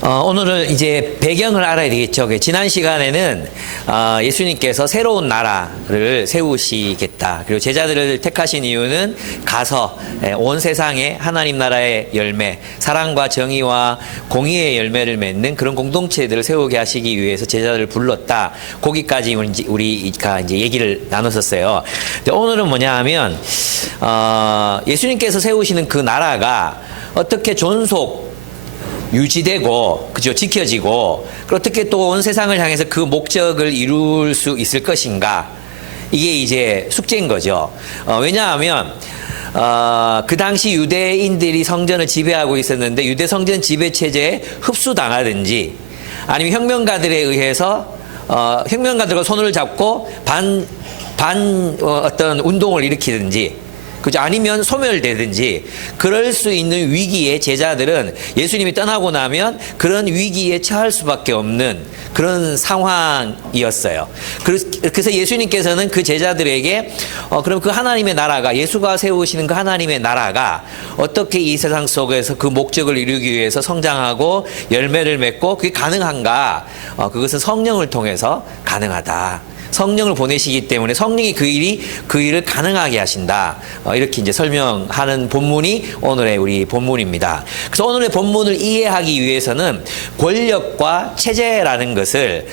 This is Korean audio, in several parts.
오늘은 이제 배경을 알아야 되겠죠. 지난 시간에는 예수님께서 새로운 나라를 세우시겠다. 그리고 제자들을 택하신 이유는 가서 온 세상에 하나님 나라의 열매, 사랑과 정의와 공의의 열매를 맺는 그런 공동체들을 세우게 하시기 위해서 제자들을 불렀다. 거기까지 우리가 이제 얘기를 나눴었어요. 근데 오늘은 뭐냐 하면 예수님께서 세우시는 그 나라가 어떻게 유지되고, 그죠? 지켜지고, 어떻게 또 온 세상을 향해서 그 목적을 이룰 수 있을 것인가. 이게 이제 숙제인 거죠. 왜냐하면, 그 당시 유대인들이 성전을 지배하고 있었는데, 유대 성전 지배 체제에 흡수당하든지, 아니면 혁명가들에 의해서, 혁명가들과 손을 잡고 어떤 운동을 일으키든지, 그죠? 아니면 소멸되든지 그럴 수 있는 위기에 제자들은 예수님이 떠나고 나면 그런 위기에 처할 수밖에 없는 그런 상황이었어요. 그래서 예수님께서는 그 제자들에게 그럼 그 하나님의 나라가, 예수가 세우시는 그 하나님의 나라가 어떻게 이 세상 속에서 그 목적을 이루기 위해서 성장하고 열매를 맺고 그게 가능한가? 그것은 성령을 통해서 가능하다. 성령을 보내시기 때문에 성령이 그 일을 가능하게 하신다. 이렇게 이제 설명하는 본문이 오늘의 우리 본문입니다. 그래서 오늘의 본문을 이해하기 위해서는 권력과 체제라는 것을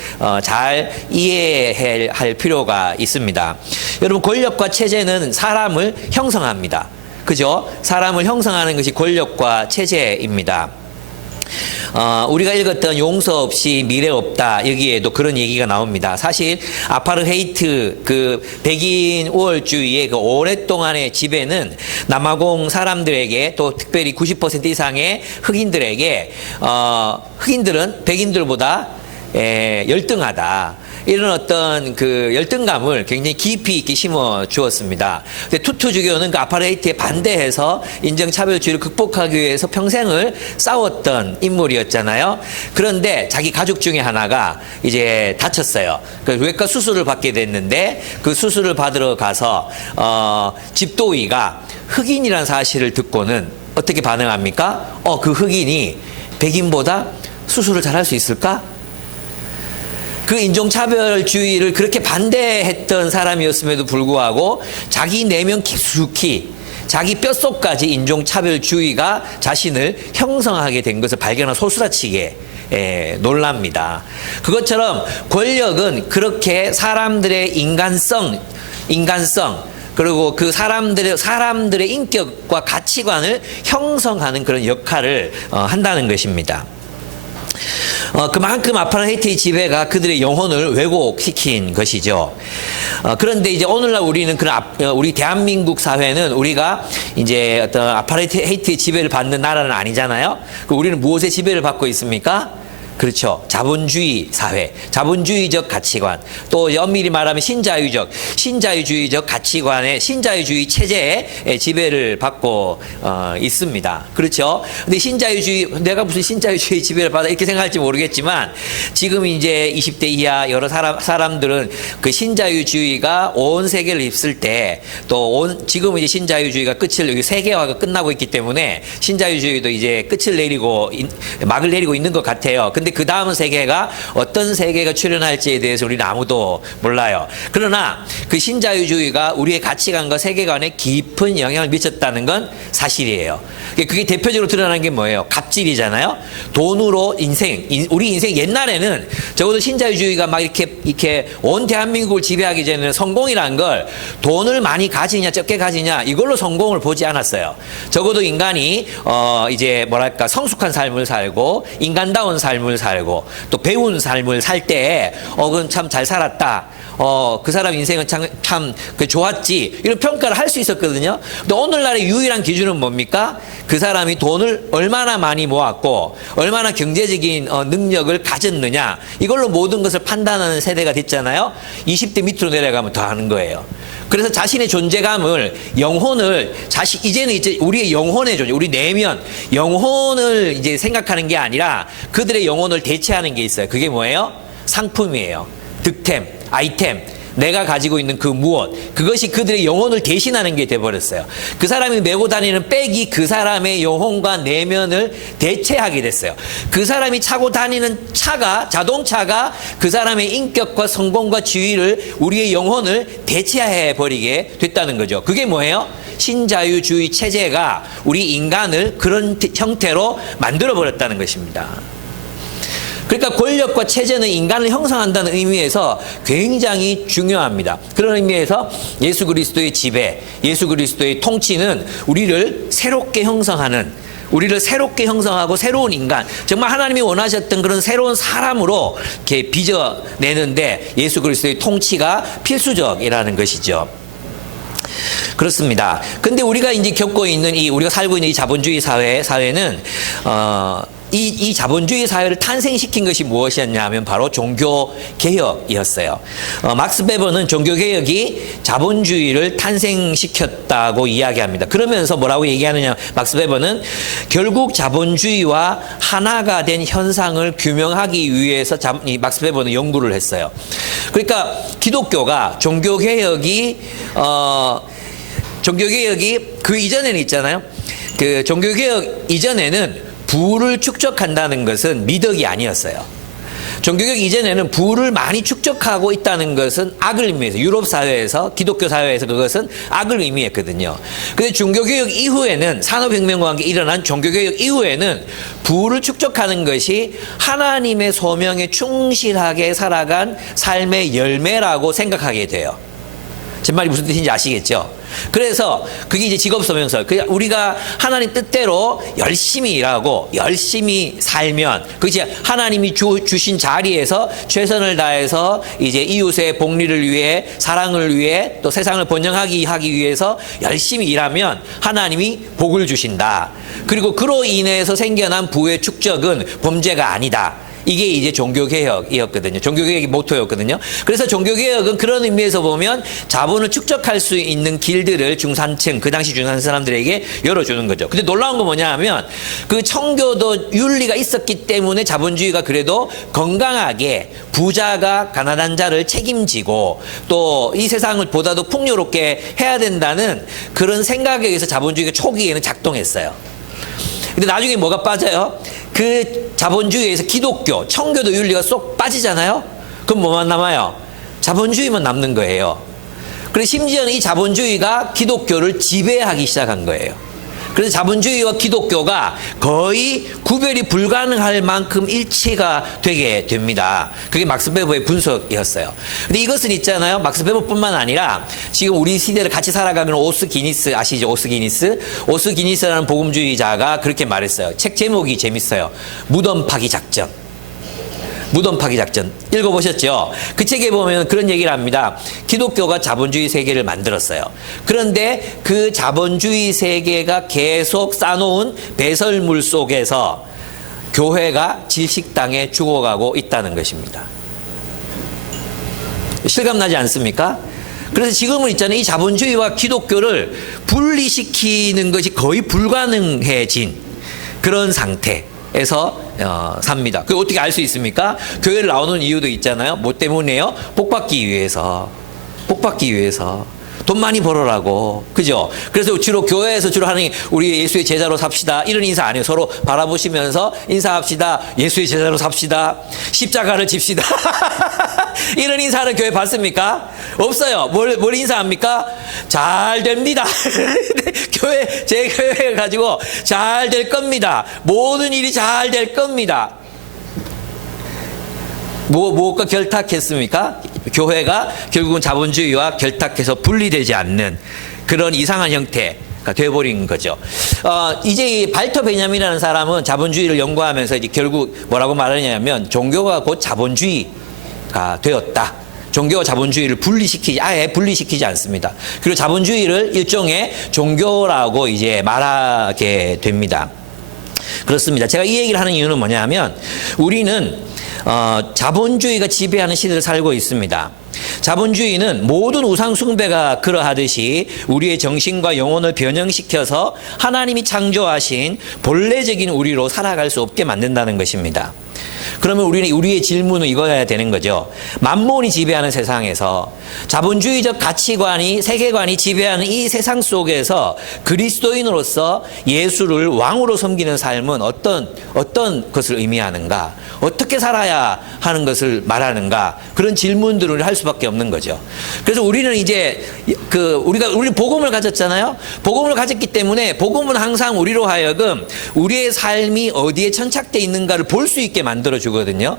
잘 이해할 필요가 있습니다. 여러분, 권력과 체제는 사람을 형성합니다. 그죠? 사람을 형성하는 것이 권력과 체제입니다. 우리가 읽었던 용서 없이 미래 없다, 여기에도 그런 얘기가 나옵니다. 사실 아파르헤이트, 그 백인 우월주의의 그 오랫동안의 지배는 남아공 사람들에게, 또 특별히 90% 이상의 흑인들에게 흑인들은 백인들보다 열등하다, 이런 어떤 그 열등감을 굉장히 깊이 있게 심어 주었습니다. 근데 투투주교는 그 아파르헤이트에 반대해서 인종차별주의를 극복하기 위해서 평생을 싸웠던 인물이었잖아요. 그런데 자기 가족 중에 하나가 이제 다쳤어요. 그래서 외과 수술을 받게 됐는데, 그 수술을 받으러 가서 집도의가 흑인이라는 사실을 듣고는 어떻게 반응합니까? 그 흑인이 백인보다 수술을 잘할 수 있을까? 그 인종차별주의를 그렇게 반대했던 사람이었음에도 불구하고 자기 내면 깊숙이, 자기 뼛속까지 인종차별주의가 자신을 형성하게 된 것을 발견한 소스라치게 놀랍니다. 그것처럼 권력은 그렇게 사람들의 인간성, 그리고 그 사람들의 인격과 가치관을 형성하는 그런 역할을 한다는 것입니다. 그만큼 아파르헤이트의 지배가 그들의 영혼을 왜곡시킨 것이죠. 그런데 이제 오늘날 우리는 우리 대한민국 사회는 우리가 이제 어떤 아파르헤이트의 지배를 받는 나라는 아니잖아요. 우리는 무엇의 지배를 받고 있습니까? 그렇죠. 자본주의 사회, 자본주의적 가치관, 또 엄밀히 말하면 신자유주의적 가치관의 신자유주의 체제의 지배를 받고 있습니다. 그렇죠. 근데 내가 무슨 신자유주의 지배를 받아 이렇게 생각할지 모르겠지만, 지금 이제 20대 이하 여러 사람들은 그 신자유주의가 온 세계를 휩쓸 때, 지금 이제 신자유주의가 세계화가 끝나고 있기 때문에 신자유주의도 이제 막을 내리고 있는 것 같아요. 근데 그 다음 세계가 어떤 세계가 출현할지에 대해서 우리는 아무도 몰라요. 그러나 그 신자유주의가 우리의 가치관과 세계관에 깊은 영향을 미쳤다는 건 사실이에요. 그게 대표적으로 드러나는 게 뭐예요? 갑질이잖아요. 돈으로 우리 인생 옛날에는 적어도 신자유주의가 막 이렇게 온 대한민국을 지배하기 전에는 성공이란 걸 돈을 많이 가지냐 적게 가지냐 이걸로 성공을 보지 않았어요. 적어도 인간이 이제 뭐랄까 성숙한 삶을 살고 인간다운 삶을 살고 또 배운 삶을 살 때 그건 참 잘 살았다. 그 사람 인생은 참 좋았지. 이런 평가를 할 수 있었거든요. 근데 오늘날의 유일한 기준은 뭡니까? 그 사람이 돈을 얼마나 많이 모았고 얼마나 경제적인 능력을 가졌느냐, 이걸로 모든 것을 판단하는 세대가 됐잖아요. 20대 밑으로 내려가면 더 하는 거예요. 그래서 자신의 존재감을, 이제는 우리의 영혼의 존재, 우리 내면, 영혼을 이제 생각하는 게 아니라 그들의 영혼을 대체하는 게 있어요. 그게 뭐예요? 상품이에요. 득템, 아이템, 내가 가지고 있는 그 무엇, 그것이 그들의 영혼을 대신하는 게 돼버렸어요. 그 사람이 메고 다니는 백이 그 사람의 영혼과 내면을 대체하게 됐어요. 그 사람이 타고 다니는 차가, 자동차가 그 사람의 인격과 성공과 지위를, 우리의 영혼을 대체해버리게 됐다는 거죠. 그게 뭐예요? 신자유주의 체제가 우리 인간을 그런 형태로 만들어버렸다는 것입니다. 그러니까 권력과 체제는 인간을 형성한다는 의미에서 굉장히 중요합니다. 그런 의미에서 예수 그리스도의 지배, 예수 그리스도의 통치는 우리를 새롭게 형성하는, 우리를 새롭게 형성하고 새로운 인간, 정말 하나님이 원하셨던 그런 새로운 사람으로 이렇게 빚어내는데 예수 그리스도의 통치가 필수적이라는 것이죠. 그렇습니다. 근데 우리가 이제 겪고 있는 우리가 살고 있는 이 자본주의 사회는, 이 자본주의 사회를 탄생시킨 것이 무엇이었냐 하면 바로 종교개혁이었어요. 막스 베버는 종교개혁이 자본주의를 탄생시켰다고 이야기합니다. 그러면서 뭐라고 얘기하느냐, 막스 베버는 결국 자본주의와 하나가 된 현상을 규명하기 위해서 막스 베버는 연구를 했어요. 그러니까 기독교가 종교개혁이 그 이전에는 있잖아요. 그 종교개혁 이전에는 부를 축적한다는 것은 미덕이 아니었어요. 종교개혁 이전에는 부를 많이 축적하고 있다는 것은 악을 의미해서, 유럽 사회에서, 기독교 사회에서 그것은 악을 의미했거든요. 근데 종교개혁 이후에는, 산업혁명과 함께 일어난 종교개혁 이후에는 부를 축적하는 것이 하나님의 소명에 충실하게 살아간 삶의 열매라고 생각하게 돼요. 제 말이 무슨 뜻인지 아시겠죠? 그래서 그게 이제 직업소명서. 우리가 하나님 뜻대로 열심히 일하고 열심히 살면, 그것이 하나님이 주신 자리에서 최선을 다해서 이제 이웃의 복리를 위해, 사랑을 위해, 또 세상을 번영하기 위해서 열심히 일하면 하나님이 복을 주신다. 그리고 그로 인해서 생겨난 부의 축적은 범죄가 아니다. 이게 이제 종교개혁이었거든요. 종교개혁이 모토였거든요. 그래서 종교개혁은 그런 의미에서 보면 자본을 축적할 수 있는 길들을 중산층, 그 당시 중산층 사람들에게 열어주는 거죠. 근데 놀라운 건 뭐냐 하면 그 청교도 윤리가 있었기 때문에 자본주의가 그래도 건강하게 부자가 가난한 자를 책임지고 또 이 세상을 보다도 풍요롭게 해야 된다는 그런 생각에 의해서 자본주의가 초기에는 작동했어요. 근데 나중에 뭐가 빠져요? 그 자본주의에서 기독교, 청교도 윤리가 쏙 빠지잖아요? 그럼 뭐만 남아요? 자본주의만 남는 거예요. 그래서 심지어는 이 자본주의가 기독교를 지배하기 시작한 거예요. 그래서 자본주의와 기독교가 거의 구별이 불가능할 만큼 일치가 되게 됩니다. 그게 막스 베버의 분석이었어요. 근데 이것은 있잖아요. 막스 베버뿐만 아니라 지금 우리 시대를 같이 살아가는 오스 기니스 아시죠? 오스 기니스라는 복음주의자가 그렇게 말했어요. 책 제목이 재밌어요. 무덤 파기 작전. 무덤 파기 작전 읽어보셨죠? 그 책에 보면 그런 얘기를 합니다. 기독교가 자본주의 세계를 만들었어요. 그런데 그 자본주의 세계가 계속 쌓아놓은 배설물 속에서 교회가 질식당해 죽어가고 있다는 것입니다. 실감나지 않습니까? 그래서 지금은 있잖아요. 이 자본주의와 기독교를 분리시키는 것이 거의 불가능해진 그런 상태에서 삽니다. 그걸 어떻게 알 수 있습니까? 교회를 나오는 이유도 있잖아요. 뭐 때문에요? 복받기 위해서. 돈 많이 벌어라고. 그죠? 그래서 교회에서 주로 하는 게 우리 예수의 제자로 삽시다. 이런 인사 안 해요. 서로 바라보시면서 인사합시다. 예수의 제자로 삽시다. 십자가를 집시다. 이런 인사는 교회 받습니까? 없어요. 뭘 인사합니까? 잘 됩니다. 제 교회 가지고 잘 될 겁니다. 모든 일이 잘 될 겁니다. 무엇과 결탁했습니까? 교회가 결국은 자본주의와 결탁해서 분리되지 않는 그런 이상한 형태가 되어버린 거죠. 이제 이 발터 베냐민이라는 사람은 자본주의를 연구하면서 이제 결국 뭐라고 말하냐면 종교가 곧 자본주의가 되었다. 종교와 자본주의를 아예 분리시키지 않습니다. 그리고 자본주의를 일종의 종교라고 이제 말하게 됩니다. 그렇습니다. 제가 이 얘기를 하는 이유는 뭐냐면 우리는 자본주의가 지배하는 시대를 살고 있습니다. 자본주의는 모든 우상 숭배가 그러하듯이 우리의 정신과 영혼을 변형시켜서 하나님이 창조하신 본래적인 우리로 살아갈 수 없게 만든다는 것입니다. 그러면 우리의 질문은 이거야 되는 거죠. 만몬이 지배하는 세상에서 자본주의적 가치관이 세계관이 지배하는 이 세상 속에서 그리스도인으로서 예수를 왕으로 섬기는 삶은 어떤 것을 의미하는가? 어떻게 살아야 하는 것을 말하는가? 그런 질문들을 할 수밖에 없는 거죠. 그래서 우리는 이제 우리 복음을 가졌잖아요. 복음을 가졌기 때문에 복음은 항상 우리로 하여금 우리의 삶이 어디에 천착되어 있는가를 볼 수 있게 만들어 주거든요.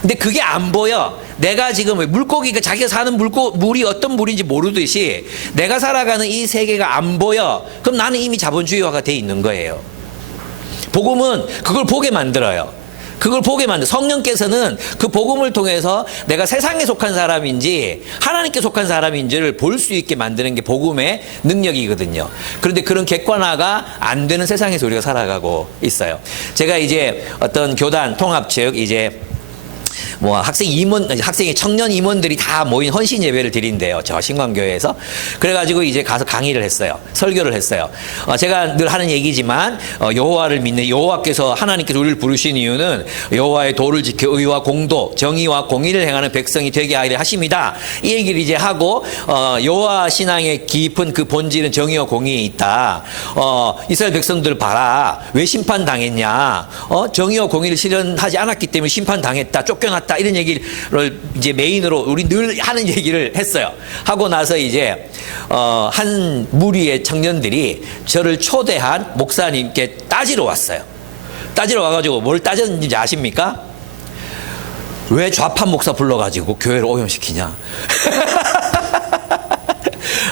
근데 그게 안 보여. 내가 지금 물고기가 자기가 사는 물이 어떤 물인지 모르듯이 내가 살아가는 이 세계가 안 보여. 그럼 나는 이미 자본주의화가 돼 있는 거예요. 복음은 그걸 보게 만들어요. 그걸 보게 만들어. 성령께서는 그 복음을 통해서 내가 세상에 속한 사람인지 하나님께 속한 사람인지를 볼 수 있게 만드는 게 복음의 능력이거든요. 그런데 그런 객관화가 안 되는 세상에서 우리가 살아가고 있어요. 제가 이제 어떤 교단 통합 즉 이제 학생이 청년 임원들이 다 모인 헌신 예배를 드린대요. 저 신광교회에서. 그래가지고 이제 가서 강의를 했어요. 설교를 했어요. 제가 늘 하는 얘기지만, 여호와를 믿는 여호와께서 하나님께서 우리를 부르신 이유는 여호와의 도를 지켜 의와 공도, 정의와 공의를 행하는 백성이 되게 하려 하십니다. 이 얘기를 이제 하고, 여호와 신앙의 깊은 그 본질은 정의와 공의에 있다. 이스라엘 백성들 봐라. 왜 심판당했냐. 정의와 공의를 실현하지 않았기 때문에 심판당했다. 쫓겨났다. 이런 얘기를 이제 메인으로 우리 늘 하는 얘기를 했어요. 하고 나서 이제 한 무리의 청년들이 저를 초대한 목사님께 따지러 왔어요. 따지러 와가지고 뭘 따졌는지 아십니까? 왜 좌파 목사 불러가지고 교회를 오염시키냐?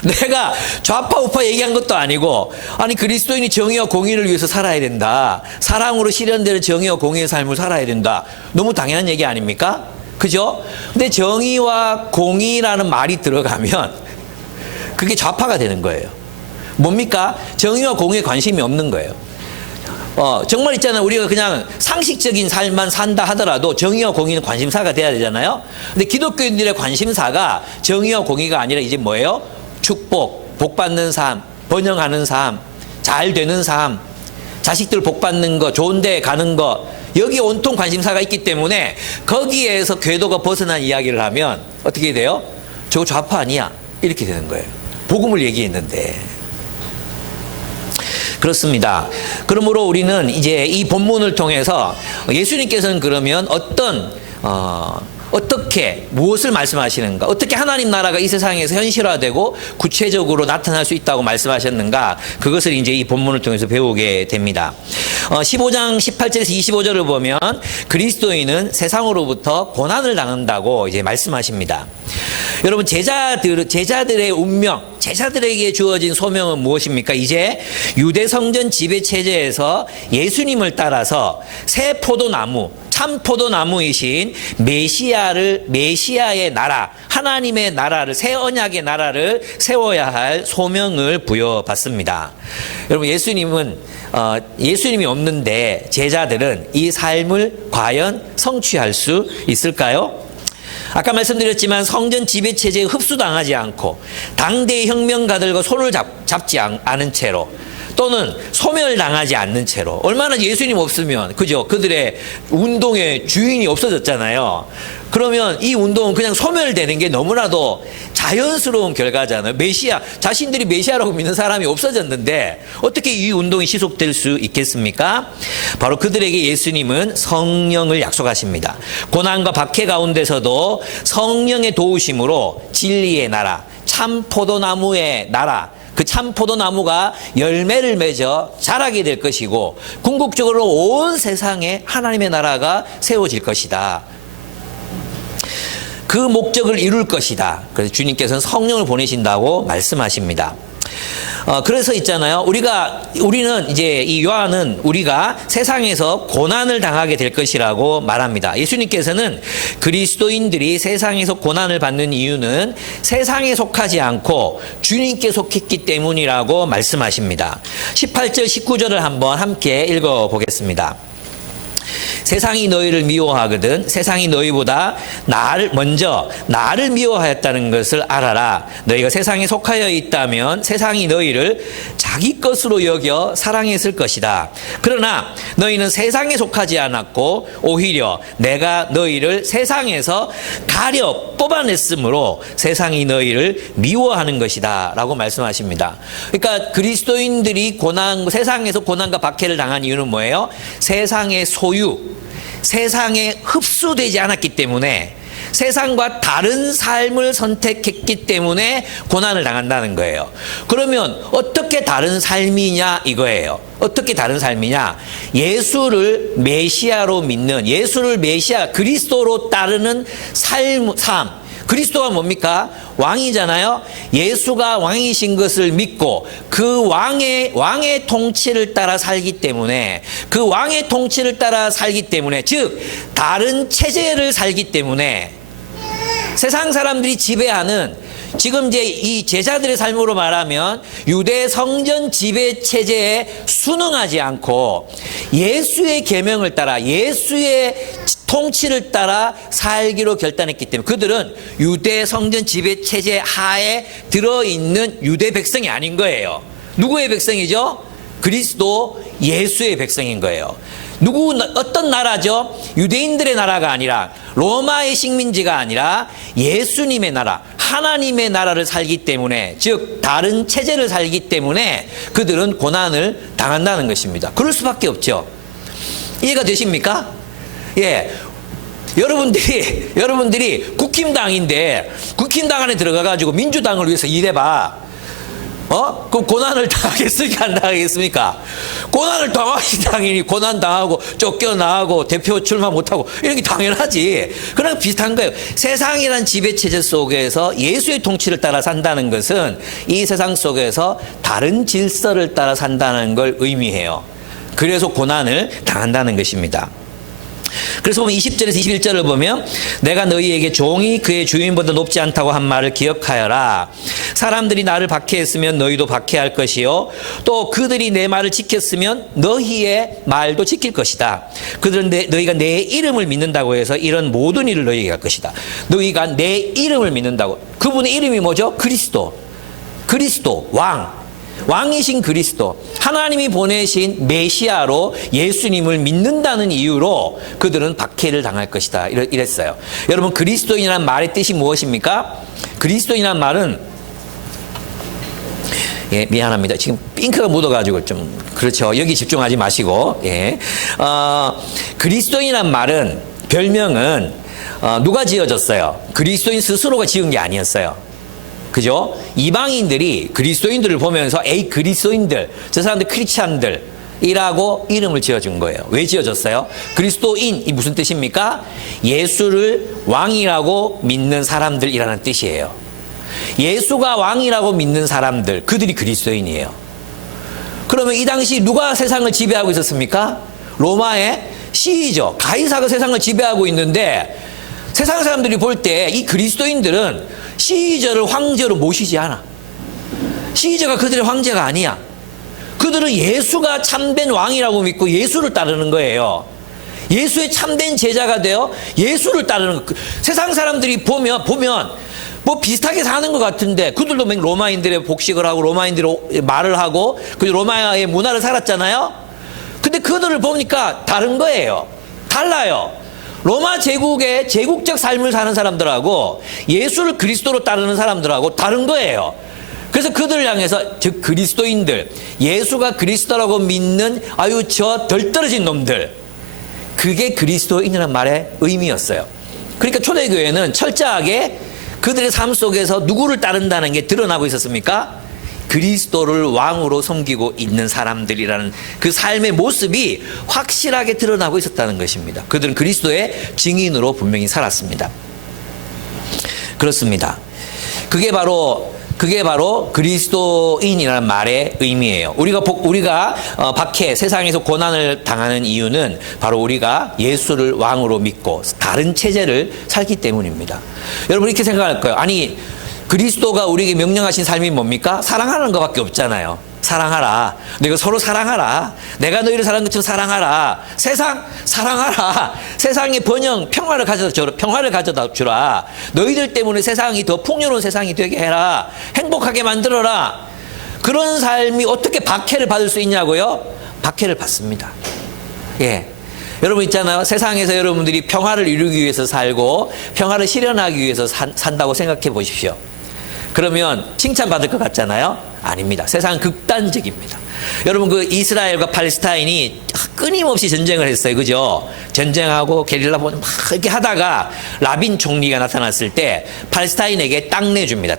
내가 좌파 우파 얘기한 것도 아니고, 아니 그리스도인이 정의와 공의를 위해서 살아야 된다. 사랑으로 실현되는 정의와 공의의 삶을 살아야 된다. 너무 당연한 얘기 아닙니까? 그죠? 근데 정의와 공의라는 말이 들어가면 그게 좌파가 되는 거예요. 뭡니까? 정의와 공의에 관심이 없는 거예요. 정말 있잖아요. 우리가 그냥 상식적인 삶만 산다 하더라도 정의와 공의는 관심사가 돼야 되잖아요. 근데 기독교인들의 관심사가 정의와 공의가 아니라 이제 뭐예요? 축복, 복받는 삶, 번영하는 삶, 잘 되는 삶, 자식들 복받는 거, 좋은 데 가는 거, 여기에 온통 관심사가 있기 때문에 거기에서 궤도가 벗어난 이야기를 하면 어떻게 돼요? 저거 좌파 아니야? 이렇게 되는 거예요. 복음을 얘기했는데. 그렇습니다. 그러므로 우리는 이제 이 본문을 통해서 예수님께서는 그러면 어떻게 무엇을 말씀하시는가? 어떻게 하나님 나라가 이 세상에서 현실화되고 구체적으로 나타날 수 있다고 말씀하셨는가? 그것을 이제 이 본문을 통해서 배우게 됩니다. 15장 18절에서 25절을 보면 그리스도인은 세상으로부터 고난을 당한다고 이제 말씀하십니다. 여러분 제자들의 운명, 제자들에게 주어진 소명은 무엇입니까? 이제 유대 성전 지배 체제에서 예수님을 따라서 새 포도나무, 참 포도나무이신 메시아의 나라, 하나님의 나라를, 새 언약의 나라를 세워야 할 소명을 부여받습니다. 여러분 예수님이 없는데 제자들은 이 삶을 과연 성취할 수 있을까요? 아까 말씀드렸지만 성전 지배체제에 흡수당하지 않고 당대의 혁명가들과 손을 잡지 않은 채로 또는 소멸당하지 않는 채로 얼마나 예수님 없으면 그죠? 그들의 운동의 주인이 없어졌잖아요. 그러면 이 운동은 그냥 소멸되는 게 너무나도 자연스러운 결과잖아요. 자신들이 메시아라고 믿는 사람이 없어졌는데 어떻게 이 운동이 지속될 수 있겠습니까? 바로 그들에게 예수님은 성령을 약속하십니다. 고난과 박해 가운데서도 성령의 도우심으로 진리의 나라, 참 포도나무의 나라, 그 참 포도나무가 열매를 맺어 자라게 될 것이고 궁극적으로 온 세상에 하나님의 나라가 세워질 것이다. 그 목적을 이룰 것이다. 그래서 주님께서는 성령을 보내신다고 말씀하십니다. 그래서 있잖아요. 우리는 이제 이 요한은 우리가 세상에서 고난을 당하게 될 것이라고 말합니다. 예수님께서는 그리스도인들이 세상에서 고난을 받는 이유는 세상에 속하지 않고 주님께 속했기 때문이라고 말씀하십니다. 18절, 19절을 한번 함께 읽어보겠습니다. 세상이 너희를 미워하거든 세상이 너희보다 먼저 나를 미워하였다는 것을 알아라. 너희가 세상에 속하여 있다면 세상이 너희를 자기 것으로 여겨 사랑했을 것이다. 그러나 너희는 세상에 속하지 않았고 오히려 내가 너희를 세상에서 가려 뽑아냈으므로 세상이 너희를 미워하는 것이다 라고 말씀하십니다. 그러니까 그리스도인들이 세상에서 고난과 박해를 당한 이유는 뭐예요? 세상의 소유, 세상에 흡수되지 않았기 때문에, 세상과 다른 삶을 선택했기 때문에 고난을 당한다는 거예요. 그러면 어떻게 다른 삶이냐 이거예요. 어떻게 다른 삶이냐? 예수를 메시아로 믿는, 예수를 메시아 그리스도로 따르는 삶. 그리스도가 뭡니까? 왕이잖아요. 예수가 왕이신 것을 믿고 그 왕의 통치를 따라 살기 때문에, 그 왕의 통치를 따라 살기 때문에, 즉 다른 체제를 살기 때문에, 세상 사람들이 지배하는, 지금 이제 이 제자들의 삶으로 말하면 유대 성전 지배 체제에 순응하지 않고 예수의 계명을 따라, 예수의 통치를 따라 살기로 결단했기 때문에, 그들은 유대 성전 지배 체제 하에 들어있는 유대 백성이 아닌 거예요. 누구의 백성이죠? 그리스도 예수의 백성인 거예요. 어떤 나라죠? 유대인들의 나라가 아니라, 로마의 식민지가 아니라 예수님의 나라, 하나님의 나라를 살기 때문에, 즉 다른 체제를 살기 때문에 그들은 고난을 당한다는 것입니다. 그럴 수밖에 없죠. 이해가 되십니까? 예. 여러분들이 국힘당인데 국힘당 안에 들어가가지고 민주당을 위해서 일해봐. 그럼 고난을 당하겠습니까? 안 당하겠습니까? 고난을 당하지, 당연히 고난 당하고 쫓겨나고 대표 출마 못하고 이런 게 당연하지. 그랑 비슷한 거예요. 세상이란 지배체제 속에서 예수의 통치를 따라 산다는 것은 이 세상 속에서 다른 질서를 따라 산다는 걸 의미해요. 그래서 고난을 당한다는 것입니다. 그래서 보면 20절에서 21절을 보면, 내가 너희에게 종이 그의 주인보다 높지 않다고 한 말을 기억하여라. 사람들이 나를 박해했으면 너희도 박해할 것이요, 또 그들이 내 말을 지켰으면 너희의 말도 지킬 것이다. 그들은 너희가 내 이름을 믿는다고 해서 이런 모든 일을 너희에게 할 것이다. 너희가 내 이름을 믿는다고. 그분의 이름이 뭐죠? 그리스도, 왕이신 그리스도, 하나님이 보내신 메시아로 예수님을 믿는다는 이유로 그들은 박해를 당할 것이다, 이랬어요. 여러분, 그리스도인이라는 말의 뜻이 무엇입니까? 그리스도인이라는 말은, 예, 미안합니다. 지금 핑크가 묻어가지고 좀 그렇죠. 여기 집중하지 마시고, 예, 그리스도인이라는 말은, 별명은 누가 지어졌어요? 그리스도인 스스로가 지은 게 아니었어요. 그죠? 이방인들이 그리스도인들을 보면서, 에이, 그리스도인들, 저 사람들 크리스찬들이라고 이름을 지어준 거예요. 왜 지어졌어요? 그리스도인이 무슨 뜻입니까? 예수를 왕이라고 믿는 사람들이라는 뜻이에요. 예수가 왕이라고 믿는 사람들, 그들이 그리스도인이에요. 그러면 이 당시 누가 세상을 지배하고 있었습니까? 로마의 시저, 가이사가 세상을 지배하고 있는데, 세상 사람들이 볼 때 이 그리스도인들은 시저를 황제로 모시지 않아. 시저가 그들의 황제가 아니야. 그들은 예수가 참된 왕이라고 믿고 예수를 따르는 거예요. 예수의 참된 제자가 되어 예수를 따르는 거. 세상 사람들이 보면 뭐 비슷하게 사는 것 같은데, 그들도 로마인들의 복식을 하고 로마인들의 말을 하고 그 로마의 문화를 살았잖아요. 근데 그들을 보니까 다른 거예요. 달라요. 로마 제국의 제국적 삶을 사는 사람들하고 예수를 그리스도로 따르는 사람들하고 다른 거예요. 그래서 그들을 향해서, 즉 그리스도인들, 예수가 그리스도라고 믿는 아유 저 덜 떨어진 놈들, 그게 그리스도인이라는 말의 의미였어요. 그러니까 초대교회는 철저하게 그들의 삶 속에서 누구를 따른다는 게 드러나고 있었습니까? 그리스도를 왕으로 섬기고 있는 사람들이라는 그 삶의 모습이 확실하게 드러나고 있었다는 것입니다. 그들은 그리스도의 증인으로 분명히 살았습니다. 그렇습니다. 그게 바로 그리스도인이라는 말의 의미예요. 우리가 박해, 세상에서 고난을 당하는 이유는 바로 우리가 예수를 왕으로 믿고 다른 체제를 살기 때문입니다. 여러분, 이렇게 생각할 거예요. 아니, 그리스도가 우리에게 명령하신 삶이 뭡니까? 사랑하는 것밖에 없잖아요. 사랑하라. 너희가 서로 사랑하라. 내가 너희를 사랑한 것처럼 사랑하라. 세상 사랑하라. 세상에 평화를 가져다 주라. 너희들 때문에 세상이 더 풍요로운 세상이 되게 해라. 행복하게 만들어라. 그런 삶이 어떻게 박해를 받을 수 있냐고요? 박해를 받습니다. 예. 여러분 있잖아요. 세상에서 여러분들이 평화를 이루기 위해서 살고 평화를 실현하기 위해서 산다고 생각해 보십시오. 그러면 칭찬받을 것 같잖아요. 아닙니다. 세상은 극단적입니다. 여러분 그 이스라엘과 팔레스타인이 끊임없이 전쟁을 했어요. 그죠? 전쟁하고 게릴라본 막 이렇게 하다가 라빈 총리가 나타났을 때 팔레스타인에게 땅 내줍니다.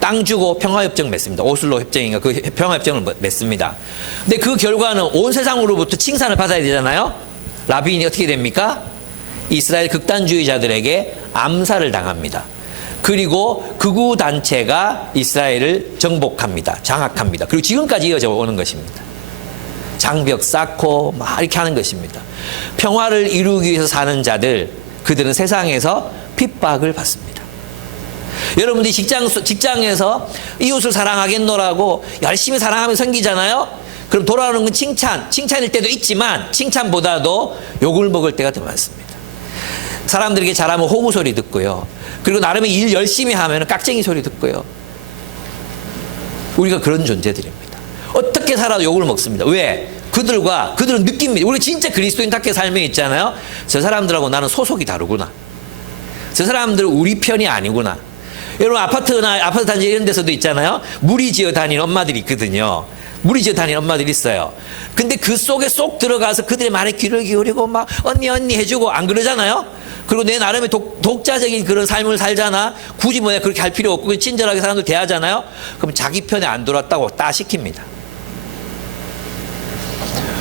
땅 주고 평화협정 맺습니다. 오슬로 협정인가 그 평화협정을 맺습니다. 근데 그 결과는 온 세상으로부터 칭찬을 받아야 되잖아요. 라빈이 어떻게 됩니까? 이스라엘 극단주의자들에게 암살을 당합니다. 그리고 극우 단체가 이스라엘을 정복합니다. 장악합니다. 그리고 지금까지 이어져 오는 것입니다. 장벽 쌓고 막 이렇게 하는 것입니다. 평화를 이루기 위해서 사는 자들, 그들은 세상에서 핍박을 받습니다. 여러분들이 직장에서 이웃을 사랑하겠노라고 열심히 사랑하며 섬기잖아요. 그럼 돌아오는 건 칭찬일 때도 있지만 칭찬보다도 욕을 먹을 때가 더 많습니다. 사람들에게 잘하면 호구 소리 듣고요. 그리고 나름의 일 열심히 하면 깍쟁이 소리 듣고요. 우리가 그런 존재들입니다. 어떻게 살아도 욕을 먹습니다. 왜? 그들은 느낍니다. 우리 진짜 그리스도인답게 살면 있잖아요. 저 사람들하고 나는 소속이 다르구나. 저 사람들은 우리 편이 아니구나. 여러분 아파트 단지 이런 데서도 있잖아요. 무리 지어 다니는 엄마들이 있거든요. 무리 지어 다니는 엄마들이 있어요. 근데 그 속에 쏙 들어가서 그들의 말에 귀를 기울이고 막 언니 해주고 안 그러잖아요. 그리고 내 나름의 독자적인 그런 삶을 살잖아. 굳이 그렇게 할 필요 없고 친절하게 사람들 대하잖아요. 그럼 자기 편에 안 돌았다고 따시킵니다.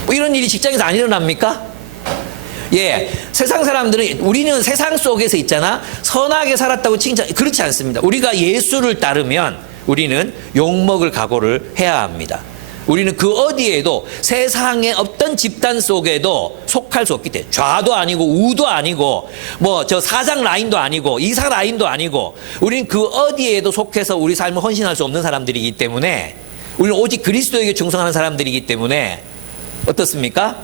뭐 이런 일이 직장에서 안 일어납니까? 예, 세상 사람들은 우리는 세상 속에서 있잖아. 선하게 살았다고 칭찬. 그렇지 않습니다. 우리가 예수를 따르면 우리는 욕먹을 각오를 해야 합니다. 우리는 그 어디에도 세상의 어떤 집단 속에도 속할 수 없기 때문에 좌도 아니고 우도 아니고 뭐 저 사장 라인도 아니고 이사 라인도 아니고 우리는 그 어디에도 속해서 우리 삶을 헌신할 수 없는 사람들이기 때문에 우리는 오직 그리스도에게 충성하는 사람들이기 때문에 어떻습니까?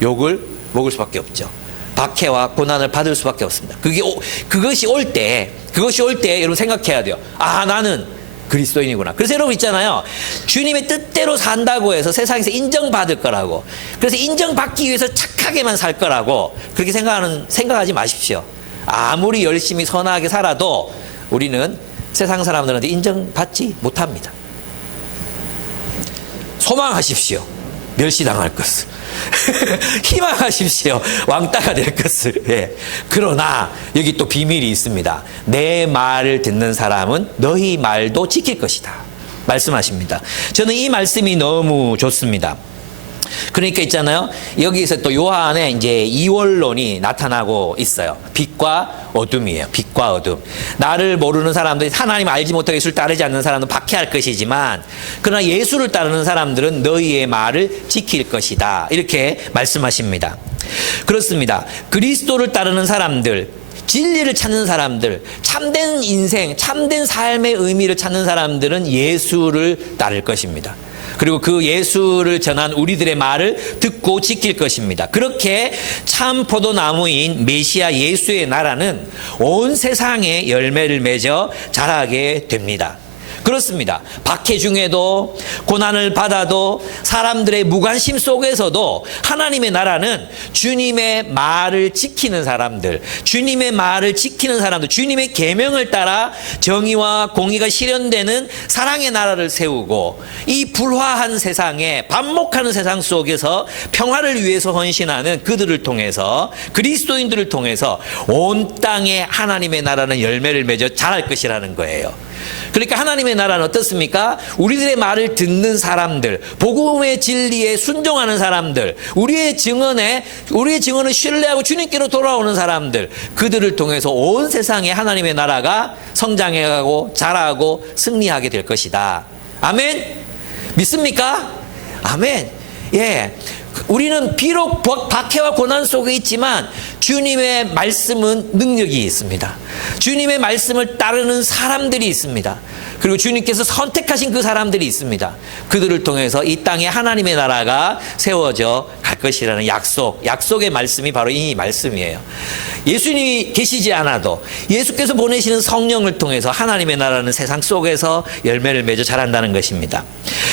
욕을 먹을 수밖에 없죠. 박해와 고난을 받을 수밖에 없습니다. 그것이 올 때 여러분 생각해야 돼요. 아, 나는 그리스도인이구나. 그래서 여러분 있잖아요. 주님의 뜻대로 산다고 해서 세상에서 인정받을 거라고. 그래서 인정받기 위해서 착하게만 살 거라고 그렇게 생각하지 마십시오. 아무리 열심히 선하게 살아도 우리는 세상 사람들한테 인정받지 못합니다. 소망하십시오. 멸시당할 것을. 희망하십시오. 왕따가 될 것을. 예. 그러나 여기 또 비밀이 있습니다. 내 말을 듣는 사람은 너희 말도 지킬 것이다. 말씀하십니다. 저는 이 말씀이 너무 좋습니다. 그러니까 있잖아요. 여기서 또 요한에 이제 이원론이 나타나고 있어요. 빛과 어둠이에요. 빛과 어둠. 나를 모르는 사람들이 하나님 알지 못하고 예수를 따르지 않는 사람은 박해할 것이지만 그러나 예수를 따르는 사람들은 너희의 말을 지킬 것이다. 이렇게 말씀하십니다. 그렇습니다. 그리스도를 따르는 사람들, 진리를 찾는 사람들, 참된 인생, 참된 삶의 의미를 찾는 사람들은 예수를 따를 것입니다. 그리고 그 예수를 전한 우리들의 말을 듣고 지킬 것입니다. 그렇게 참 포도나무인 메시아 예수의 나라는 온 세상에 열매를 맺어 자라게 됩니다. 그렇습니다. 박해 중에도 고난을 받아도 사람들의 무관심 속에서도 하나님의 나라는 주님의 말을 지키는 사람들, 주님의 계명을 따라 정의와 공의가 실현되는 사랑의 나라를 세우고 이 불화한 세상에 반목하는 세상 속에서 평화를 위해서 헌신하는 그들을 통해서 그리스도인들을 통해서 온 땅에 하나님의 나라는 열매를 맺어 자랄 것이라는 거예요. 그러니까 하나님의 나라는 어떻습니까? 우리들의 말을 듣는 사람들, 복음의 진리에 순종하는 사람들, 우리의 증언을 신뢰하고 주님께로 돌아오는 사람들, 그들을 통해서 온 세상에 하나님의 나라가 성장해가고 자라고 승리하게 될 것이다. 아멘? 믿습니까? 아멘. 예. 우리는 비록 박해와 고난 속에 있지만 주님의 말씀은 능력이 있습니다. 주님의 말씀을 따르는 사람들이 있습니다. 그리고 주님께서 선택하신 그 사람들이 있습니다. 그들을 통해서 이 땅에 하나님의 나라가 세워져 갈 것이라는 약속의 말씀이 바로 이 말씀이에요. 예수님이 계시지 않아도 예수께서 보내시는 성령을 통해서 하나님의 나라는 세상 속에서 열매를 맺어 자란다는 것입니다.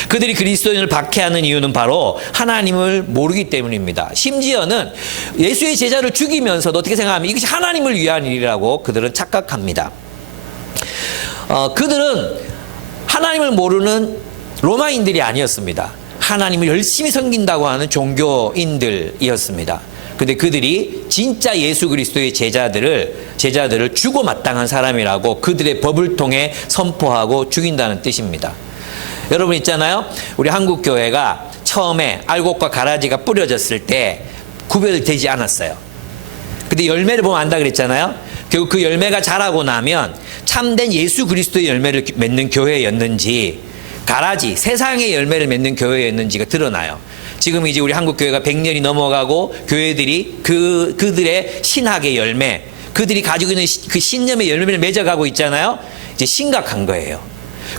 그들이 그리스도인을 박해하는 이유는 바로 하나님을 모르기 때문입니다. 심지어는 예수의 제자를 죽이면서도 어떻게 생각하면 이것이 하나님을 위한 일이라고 그들은 착각합니다. 그들은 하나님을 모르는 로마인들이 아니었습니다. 하나님을 열심히 섬긴다고 하는 종교인들이었습니다. 근데 그들이 진짜 예수 그리스도의 제자들을 죽어 마땅한 사람이라고 그들의 법을 통해 선포하고 죽인다는 뜻입니다. 여러분 있잖아요. 우리 한국 교회가 처음에 알곡과 가라지가 뿌려졌을 때 구별되지 않았어요. 근데 열매를 보면 안다 그랬잖아요. 결국 그 열매가 자라고 나면 참된 예수 그리스도의 열매를 맺는 교회였는지 가라지 세상의 열매를 맺는 교회였는지가 드러나요. 지금 이제 우리 한국 교회가 100년이 넘어가고 교회들이 그들의 신학의 열매, 그들이 가지고 있는 그 신념의 열매를 맺어가고 있잖아요. 이제 심각한 거예요.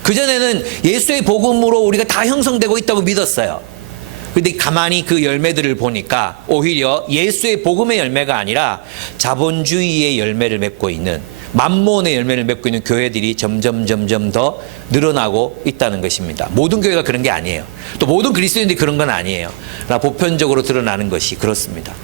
그전에는 예수의 복음으로 우리가 다 형성되고 있다고 믿었어요. 근데 가만히 그 열매들을 보니까 오히려 예수의 복음의 열매가 아니라 자본주의의 열매를 맺고 있는, 만몬의 열매를 맺고 있는 교회들이 점점 더 늘어나고 있다는 것입니다. 모든 교회가 그런 게 아니에요. 또 모든 그리스도인들이 그런 건 아니에요. 보편적으로 드러나는 것이 그렇습니다.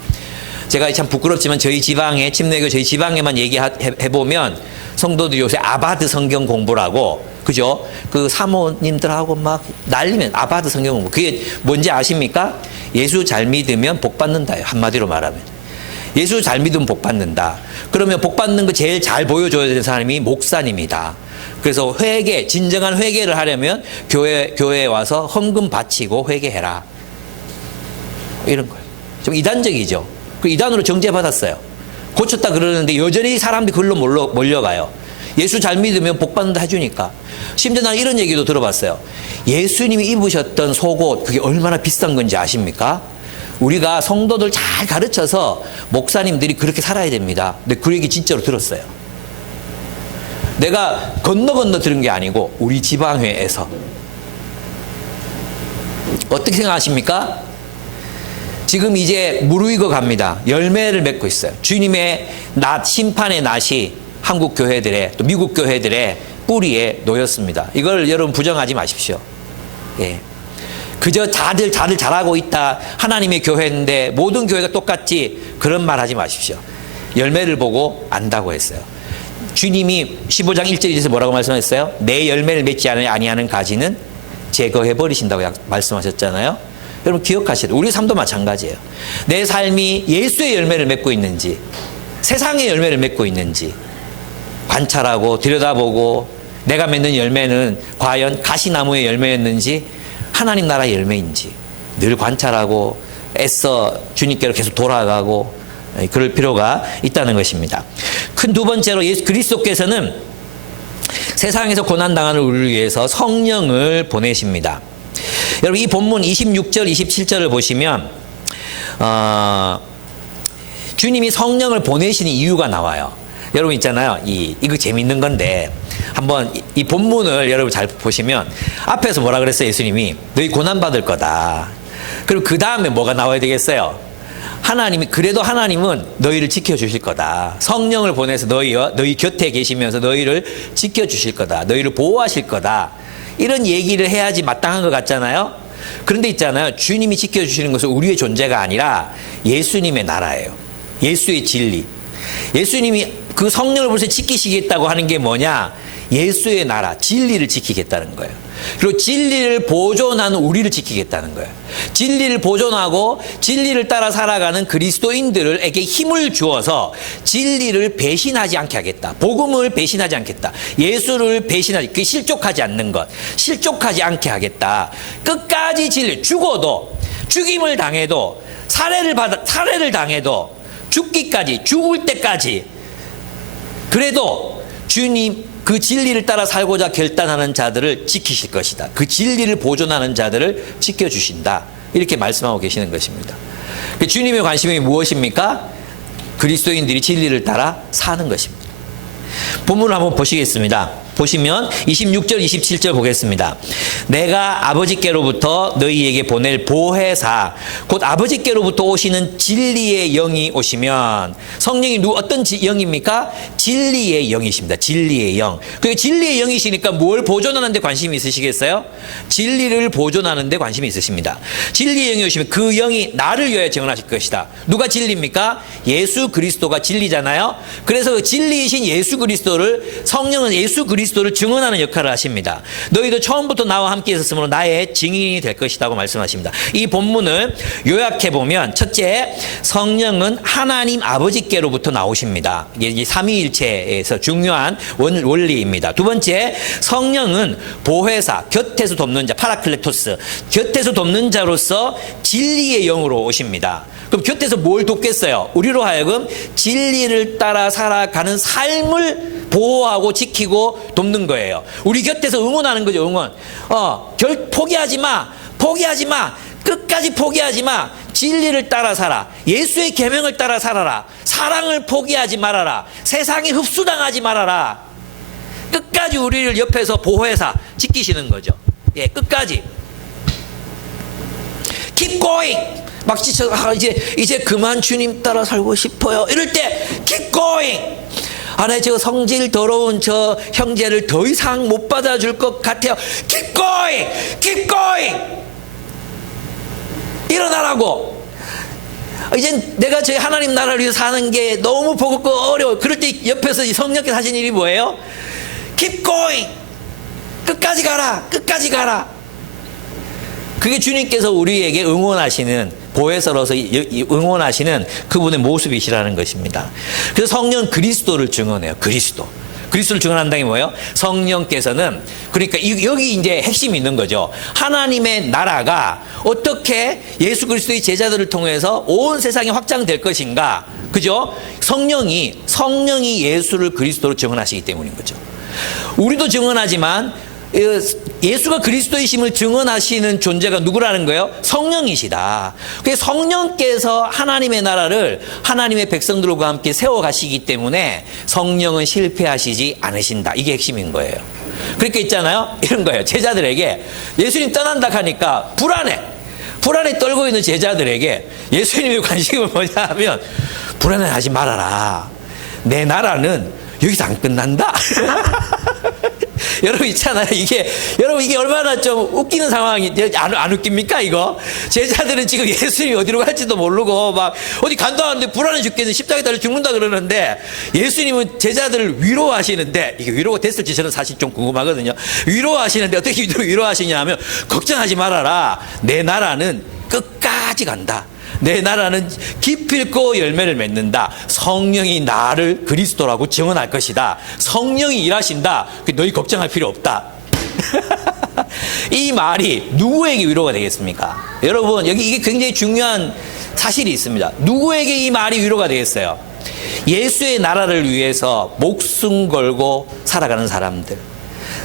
제가 참 부끄럽지만 저희 지방에, 침례교 저희 지방에만 얘기해보면 성도들이 요새 아바드 성경 공부라고, 그죠? 그 사모님들하고 막 날리면 아바드 성경 공부. 그게 뭔지 아십니까? 예수 잘 믿으면 복 받는다요. 한마디로 말하면. 예수 잘 믿으면 복 받는다. 그러면 복 받는 거 제일 잘 보여줘야 되는 사람이 목사님이다. 그래서 진정한 회개를 하려면 교회에 와서 헌금 바치고 회개해라. 이런 거예요. 좀 이단적이죠. 그 이단으로 정죄받았어요. 고쳤다 그러는데 여전히 사람들이 그걸로 몰려가요. 예수 잘 믿으면 복 받는다 해주니까. 심지어 나는 이런 얘기도 들어봤어요. 예수님이 입으셨던 속옷, 그게 얼마나 비싼 건지 아십니까? 우리가 성도들 잘 가르쳐서 목사님들이 그렇게 살아야 됩니다. 근데 그 얘기 진짜로 들었어요. 내가 건너 들은 게 아니고 우리 지방회에서. 어떻게 생각하십니까? 지금 이제 무르익어 갑니다. 열매를 맺고 있어요. 주님의 심판의 낫이 한국 교회들의 또 미국 교회들의 뿌리에 놓였습니다. 이걸 여러분 부정하지 마십시오. 예. 그저 다들 잘하고 있다. 하나님의 교회인데 모든 교회가 똑같지. 그런 말 하지 마십시오. 열매를 보고 안다고 했어요. 주님이 15장 1절에서 뭐라고 말씀하셨어요? 내 열매를 맺지 아니하는 가지는 제거해 버리신다고 말씀하셨잖아요. 여러분 기억하셔야 돼요. 우리 삶도 마찬가지예요. 내 삶이 예수의 열매를 맺고 있는지 세상의 열매를 맺고 있는지 관찰하고 들여다보고 내가 맺는 열매는 과연 가시나무의 열매였는지 하나님 나라의 열매인지 늘 관찰하고 애써 주님께로 계속 돌아가고 그럴 필요가 있다는 것입니다. 큰 두 번째로 예수 그리스도께서는 세상에서 고난당하는 우리를 위해서 성령을 보내십니다. 여러분 이 본문 26절 27절을 보시면 주님이 성령을 보내시는 이유가 나와요. 여러분 있잖아요. 이거 재밌는 건데 한번 이 본문을 여러분 잘 보시면 앞에서 뭐라 그랬어요? 예수님이 너희 고난받을 거다. 그리고 그 다음에 뭐가 나와야 되겠어요? 그래도 하나님은 너희를 지켜주실 거다. 성령을 보내서 너희 곁에 계시면서 너희를 지켜주실 거다. 너희를 보호하실 거다. 이런 얘기를 해야지 마땅한 것 같잖아요. 그런데 있잖아요. 주님이 지켜주시는 것은 우리의 존재가 아니라 예수님의 나라예요. 예수의 진리. 예수님이 그 성령을 벌써 지키시겠다고 하는 게 뭐냐? 예수의 나라, 진리를 지키겠다는 거예요. 그리고 진리를 보존하는 우리를 지키겠다는 거예요. 진리를 보존하고 진리를 따라 살아가는 그리스도인들에게 힘을 주어서 진리를 배신하지 않게 하겠다. 복음을 배신하지 않겠다. 예수를 배신하지, 실족하지 않는 것, 실족하지 않게 하겠다. 끝까지 진리, 죽어도, 죽임을 당해도, 살해를 당해도, 죽을 때까지, 그래도 주님 그 진리를 따라 살고자 결단하는 자들을 지키실 것이다. 그 진리를 보존하는 자들을 지켜주신다. 이렇게 말씀하고 계시는 것입니다. 주님의 관심이 무엇입니까? 그리스도인들이 진리를 따라 사는 것입니다. 본문을 한번 보시겠습니다. 보시면 26절 27절 보겠습니다. 내가 아버지께로부터 너희에게 보낼 보혜사 곧 아버지께로부터 오시는 진리의 영이 오시면, 성령이 어떤 영입니까? 진리의 영이십니다. 진리의 영. 그 진리의 영이시니까 뭘 보존하는 데 관심이 있으시겠어요? 진리를 보존하는 데 관심이 있으십니다. 진리의 영이 오시면 그 영이 나를 위하여 증언하실 것이다. 누가 진리입니까? 예수 그리스도가 진리잖아요. 그래서 그 진리이신 예수 그리스도를, 성령은 예수 그리스도를 증언하는 역할을 하십니다. 너희도 처음부터 나와 함께 있었으므로 나의 증인이 될 것이라고 말씀하십니다. 이 본문을 요약해 보면, 첫째, 성령은 하나님 아버지께로부터 나오십니다. 이게 삼위일체에서 중요한 원리입니다. 두 번째, 성령은 보혜사, 곁에서 돕는 자, 파라클레토스, 곁에서 돕는 자로서 진리의 영으로 오십니다. 그럼 곁에서 뭘 돕겠어요? 우리로 하여금 진리를 따라 살아가는 삶을 보호하고 지키고 돕는 거예요. 우리 곁에서 응원하는 거죠, 응원. 포기하지 마. 포기하지 마. 끝까지 포기하지 마. 진리를 따라 살아. 예수의 계명을 따라 살아라. 사랑을 포기하지 말아라. 세상에 흡수당하지 말아라. 끝까지 우리를 옆에서 보호해서 지키시는 거죠. 예, 끝까지. Keep going. 막 지쳐, 이제 그만 주님 따라 살고 싶어요. 이럴 때 keep going. 내 저 성질 더러운 저 형제를 더 이상 못 받아줄 것 같아요. Keep going. Keep going. 일어나라고. 이제 내가 저희 하나님 나라를 위해서 사는 게 너무 버겁고 어려워. 그럴 때 옆에서 성령께서 하신 일이 뭐예요? Keep going. 끝까지 가라. 끝까지 가라. 그게 주님께서 우리에게 응원하시는, 보혜사로서 응원하시는 그분의 모습이시라는 것입니다. 그래서 성령 그리스도를 증언해요. 그리스도를 증언한다는 게 뭐예요? 성령께서는, 그러니까 여기 이제 핵심이 있는 거죠. 하나님의 나라가 어떻게 예수 그리스도의 제자들을 통해서 온 세상에 확장될 것인가. 그죠? 성령이 예수를 그리스도로 증언하시기 때문인 거죠. 우리도 증언하지만 예수가 그리스도이심을 증언하시는 존재가 누구라는 거예요? 성령이시다. 그래서 성령께서 하나님의 나라를 하나님의 백성들과 함께 세워가시기 때문에 성령은 실패하시지 않으신다. 이게 핵심인 거예요. 그러니까 있잖아요, 이런 거예요. 제자들에게 예수님 떠난다 하니까 불안에 떨고 있는 제자들에게 예수님의 관심은 뭐냐 하면, 불안해하지 말아라. 내 나라는 여기서 안 끝난다. 여러분 있잖아요. 여러분 이게 얼마나 좀 웃기는 상황이, 안 웃깁니까 이거? 제자들은 지금 예수님이 어디로 갈지도 모르고 막 어디 간다는데 불안해 죽겠는, 십자가에 달려 죽는다 그러는데, 예수님은 제자들을 위로하시는데, 이게 위로가 됐을지 저는 사실 좀 궁금하거든요. 위로하시는데 어떻게 위로하시냐 하면, 걱정하지 말아라. 내 나라는 끝까지 간다. 내 나라는 기필코 열매를 맺는다. 성령이 나를 그리스도라고 증언할 것이다. 성령이 일하신다. 너희 걱정할 필요 없다. 이 말이 누구에게 위로가 되겠습니까? 여러분, 여기 이게 굉장히 중요한 사실이 있습니다. 누구에게 이 말이 위로가 되겠어요? 예수의 나라를 위해서 목숨 걸고 살아가는 사람들,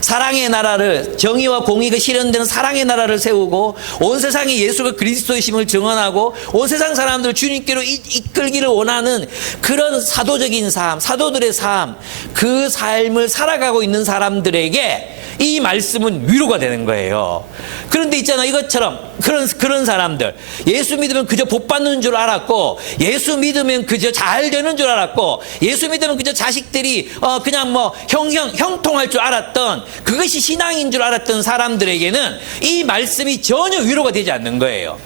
사랑의 나라를, 정의와 공의가 실현되는 사랑의 나라를 세우고 온 세상에 예수가 그리스도이심을 증언하고 온 세상 사람들을 주님께로 이끌기를 원하는 그런 사도적인 삶, 사도들의 삶, 그 삶을 살아가고 있는 사람들에게 이 말씀은 위로가 되는 거예요. 그런데 있잖아, 이것처럼 그런 사람들, 예수 믿으면 그저 복 받는 줄 알았고, 예수 믿으면 그저 잘 되는 줄 알았고, 예수 믿으면 그저 자식들이 그냥 뭐 형통할 줄 알았던, 그것이 신앙인 줄 알았던 사람들에게는 이 말씀이 전혀 위로가 되지 않는 거예요.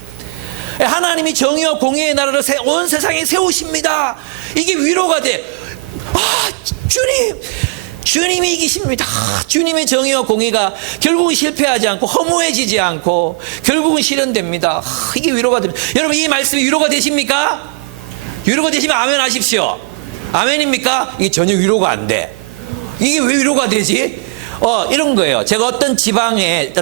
하나님이 정의와 공의의 나라를 온 세상에 세우십니다. 이게 위로가 돼. 주님이 이기십니다. 주님의 정의와 공의가 결국은 실패하지 않고 허무해지지 않고 결국은 실현됩니다. 이게 위로가 됩니다. 여러분, 이 말씀이 위로가 되십니까? 위로가 되시면 아멘 하십시오. 아멘입니까? 이게 전혀 위로가 안 돼. 이게 왜 위로가 되지? 이런 거예요. 제가 어떤 지방에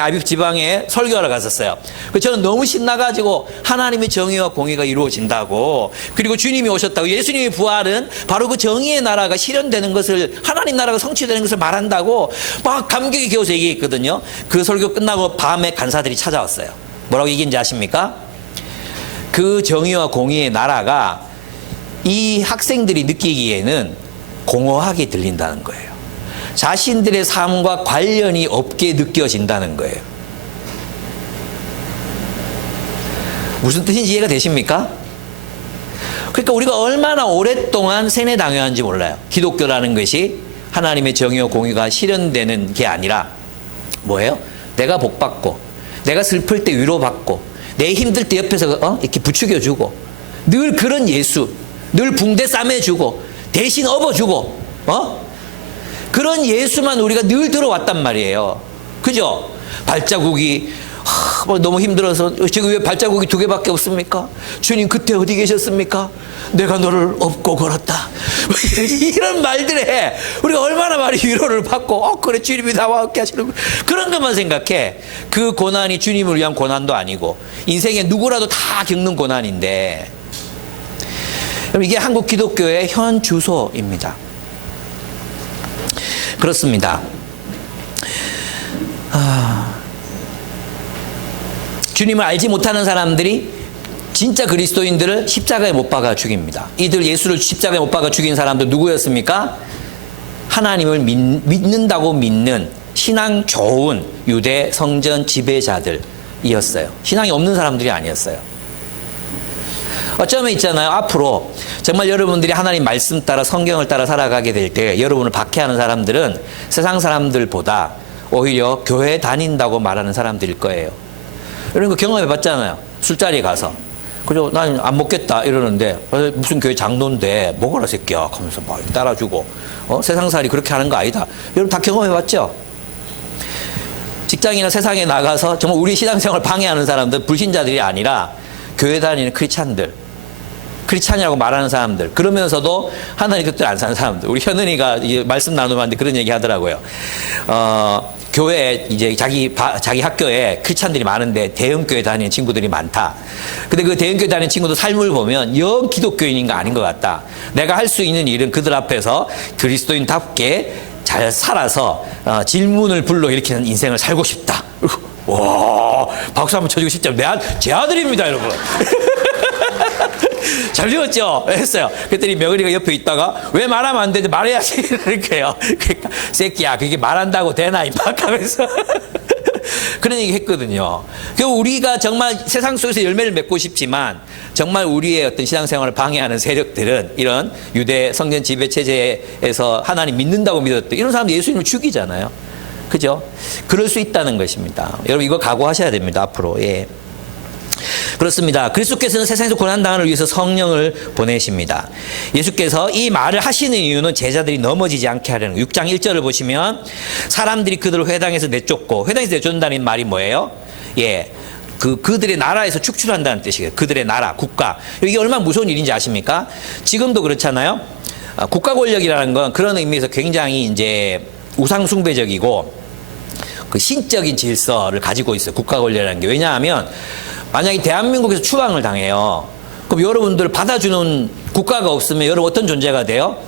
아비브 지방에 설교하러 갔었어요. 저는 너무 신나가지고 하나님의 정의와 공의가 이루어진다고, 그리고 주님이 오셨다고, 예수님의 부활은 바로 그 정의의 나라가 실현되는 것을, 하나님 나라가 성취되는 것을 말한다고 막 감격에 겨워서 얘기했거든요. 그 설교 끝나고 밤에 간사들이 찾아왔어요. 뭐라고 얘기했는지 아십니까? 그 정의와 공의의 나라가 이 학생들이 느끼기에는 공허하게 들린다는 거예요. 자신들의 삶과 관련이 없게 느껴진다는 거예요. 무슨 뜻인지 이해가 되십니까? 그러니까 우리가 얼마나 오랫동안 세뇌당했는지 몰라요. 기독교라는 것이 하나님의 정의와 공의가 실현되는 게 아니라 뭐예요? 내가 복받고, 내가 슬플 때 위로받고, 내 힘들 때 옆에서 이렇게 부추겨주고, 늘 그런 예수, 늘 붕대 싸매주고, 대신 업어주고, 그런 예수만 우리가 늘 들어왔단 말이에요. 그죠? 발자국이 너무 힘들어서 지금 왜 발자국이 2개밖에 없습니까? 주님 그때 어디 계셨습니까? 내가 너를 업고 걸었다. 이런 말들에 우리가 얼마나 많이 위로를 받고 그래 주님이 나와 함께 하시는 그런 것만 생각해. 그 고난이 주님을 위한 고난도 아니고 인생에 누구라도 다 겪는 고난인데, 이게 한국 기독교의 현 주소입니다. 그렇습니다. 주님을 알지 못하는 사람들이 진짜 그리스도인들을 십자가에 못 박아 죽입니다. 이들 예수를 십자가에 못 박아 죽인 사람들 누구였습니까? 하나님을 믿는다고 믿는 신앙 좋은 유대 성전 지배자들이었어요. 신앙이 없는 사람들이 아니었어요. 어쩌면 있잖아요. 앞으로 정말 여러분들이 하나님 말씀 따라 성경을 따라 살아가게 될 때 여러분을 박해하는 사람들은 세상 사람들보다 오히려 교회 다닌다고 말하는 사람들일 거예요. 이런 거 경험해 봤잖아요. 술자리에 가서. 그죠? 난 안 먹겠다 이러는데 무슨 교회 장로인데 먹어라 새끼야 하면서 막 따라주고 세상살이 그렇게 하는 거 아니다. 여러분 다 경험해 봤죠? 직장이나 세상에 나가서 정말 우리 신앙생활을 방해하는 사람들, 불신자들이 아니라 교회 다니는 크리스찬이라고 말하는 사람들, 그러면서도 하나님 뜻대로 안 사는 사람들. 우리 현은이가 말씀 나누는데 그런 얘기 하더라고요. 교회에 이제 자기 학교에 크리스찬들이 많은데 대형교회 다니는 친구들이 많다. 근데 그 대형교회 다니는 친구들 삶을 보면 영 기독교인인가 아닌 것 같다. 내가 할 수 있는 일은 그들 앞에서 그리스도인답게 잘 살아서 질문을 불러일으키는 인생을 살고 싶다. 와, 박수 한번 쳐주고 싶죠. 제 아들입니다, 여러분. 잘 배웠죠? 했어요. 그랬더니 며느리가 옆에 있다가 왜 말하면 안 되는데 말해야지 이렇게요. 그러니까 새끼야 그게 말한다고 되나 이막 하면서 그런 얘기 했거든요. 우리가 정말 세상 속에서 열매를 맺고 싶지만 정말 우리의 어떤 신앙생활을 방해하는 세력들은 이런 유대 성전 지배 체제에서 하나님 믿는다고 믿었던 이런 사람들 예수님을 죽이잖아요. 그죠? 그럴 수 있다는 것입니다. 여러분 이거 각오하셔야 됩니다. 앞으로. 예. 그렇습니다. 그리스도께서는 세상에서 고난당하는 위해서 성령을 보내십니다. 예수께서 이 말을 하시는 이유는 제자들이 넘어지지 않게 하려는 거예요. 6장 1절을 보시면 사람들이 그들을 회당에서 내쫓고, 회당에서 내쫓는다는 말이 뭐예요? 예, 그들의 나라에서 축출한다는 뜻이에요. 그들의 나라, 국가. 이게 얼마나 무서운 일인지 아십니까? 지금도 그렇잖아요. 국가 권력이라는 건 그런 의미에서 굉장히 이제 우상숭배적이고 그 신적인 질서를 가지고 있어요. 국가 권력이라는 게. 왜냐하면 만약에 대한민국에서 추방을 당해요. 그럼 여러분들 받아주는 국가가 없으면 여러분 어떤 존재가 돼요?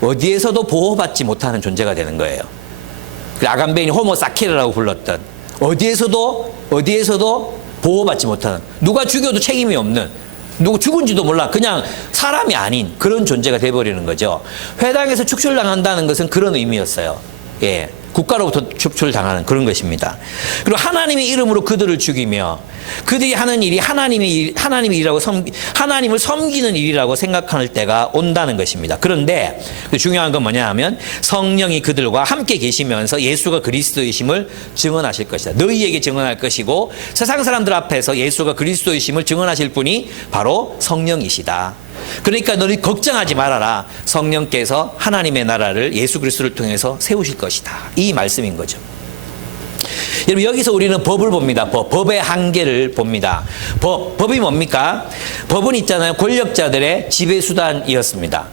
어디에서도 보호받지 못하는 존재가 되는 거예요. 아간베인이 호모 사케르라고 불렀던 어디에서도 보호받지 못하는, 누가 죽여도 책임이 없는, 누구 죽은지도 몰라 그냥 사람이 아닌 그런 존재가 돼버리는 거죠. 회당에서 축출당한다는 것은 그런 의미였어요. 예, 국가로부터 축출당하는 그런 것입니다. 그리고 하나님의 이름으로 그들을 죽이며 그들이 하는 일이 하나님의 일이라고 하나님을 섬기는 일이라고 생각할 때가 온다는 것입니다. 그런데 중요한 건 뭐냐 하면 성령이 그들과 함께 계시면서 예수가 그리스도이심을 증언하실 것이다. 너희에게 증언할 것이고 세상 사람들 앞에서 예수가 그리스도이심을 증언하실 분이 바로 성령이시다. 그러니까 너희 걱정하지 말아라. 성령께서 하나님의 나라를 예수 그리스도를 통해서 세우실 것이다. 이 말씀인 거죠. 여러분 여기서 우리는 법을 봅니다. 법의 한계를 봅니다. 법이 뭡니까? 법은 있잖아요. 권력자들의 지배 수단이었습니다.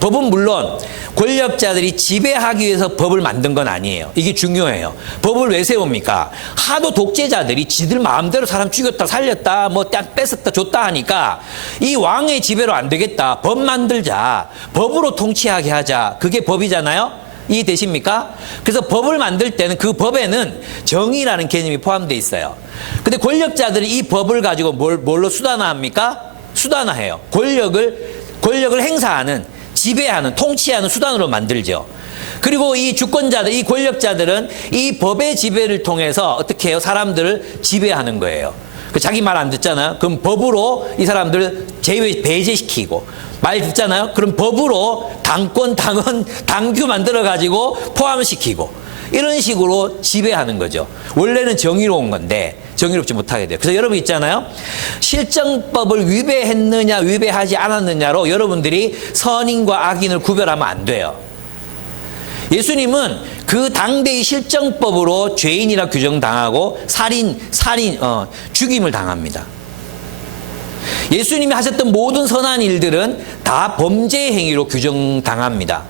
법은 물론 권력자들이 지배하기 위해서 법을 만든 건 아니에요. 이게 중요해요. 법을 왜 세웁니까? 하도 독재자들이 지들 마음대로 사람 죽였다 살렸다 뭐 뺏었다 줬다 하니까 이 왕의 지배로 안 되겠다. 법 만들자. 법으로 통치하게 하자. 그게 법이잖아요. 이해되십니까? 그래서 법을 만들 때는 그 법에는 정의라는 개념이 포함되어 있어요. 근데 권력자들이 이 법을 가지고 뭘로 수단화합니까? 수단화해요. 권력을 행사하는, 지배하는, 통치하는 수단으로 만들죠. 그리고 이 주권자들, 이 권력자들은 이 법의 지배를 통해서 어떻게 해요? 사람들을 지배하는 거예요. 자기 말 안 듣잖아요. 그럼 법으로 이 사람들을 배제시키고, 말 듣잖아요. 그럼 법으로 당권, 당헌, 당규 만들어가지고 포함시키고, 이런 식으로 지배하는 거죠. 원래는 정의로운 건데 정의롭지 못하게 돼요. 그래서 여러분 있잖아요. 실정법을 위배했느냐 위배하지 않았느냐로 여러분들이 선인과 악인을 구별하면 안 돼요. 예수님은 그 당대의 실정법으로 죄인이라 규정당하고 죽임을 당합니다. 예수님이 하셨던 모든 선한 일들은 다 범죄 행위로 규정당합니다.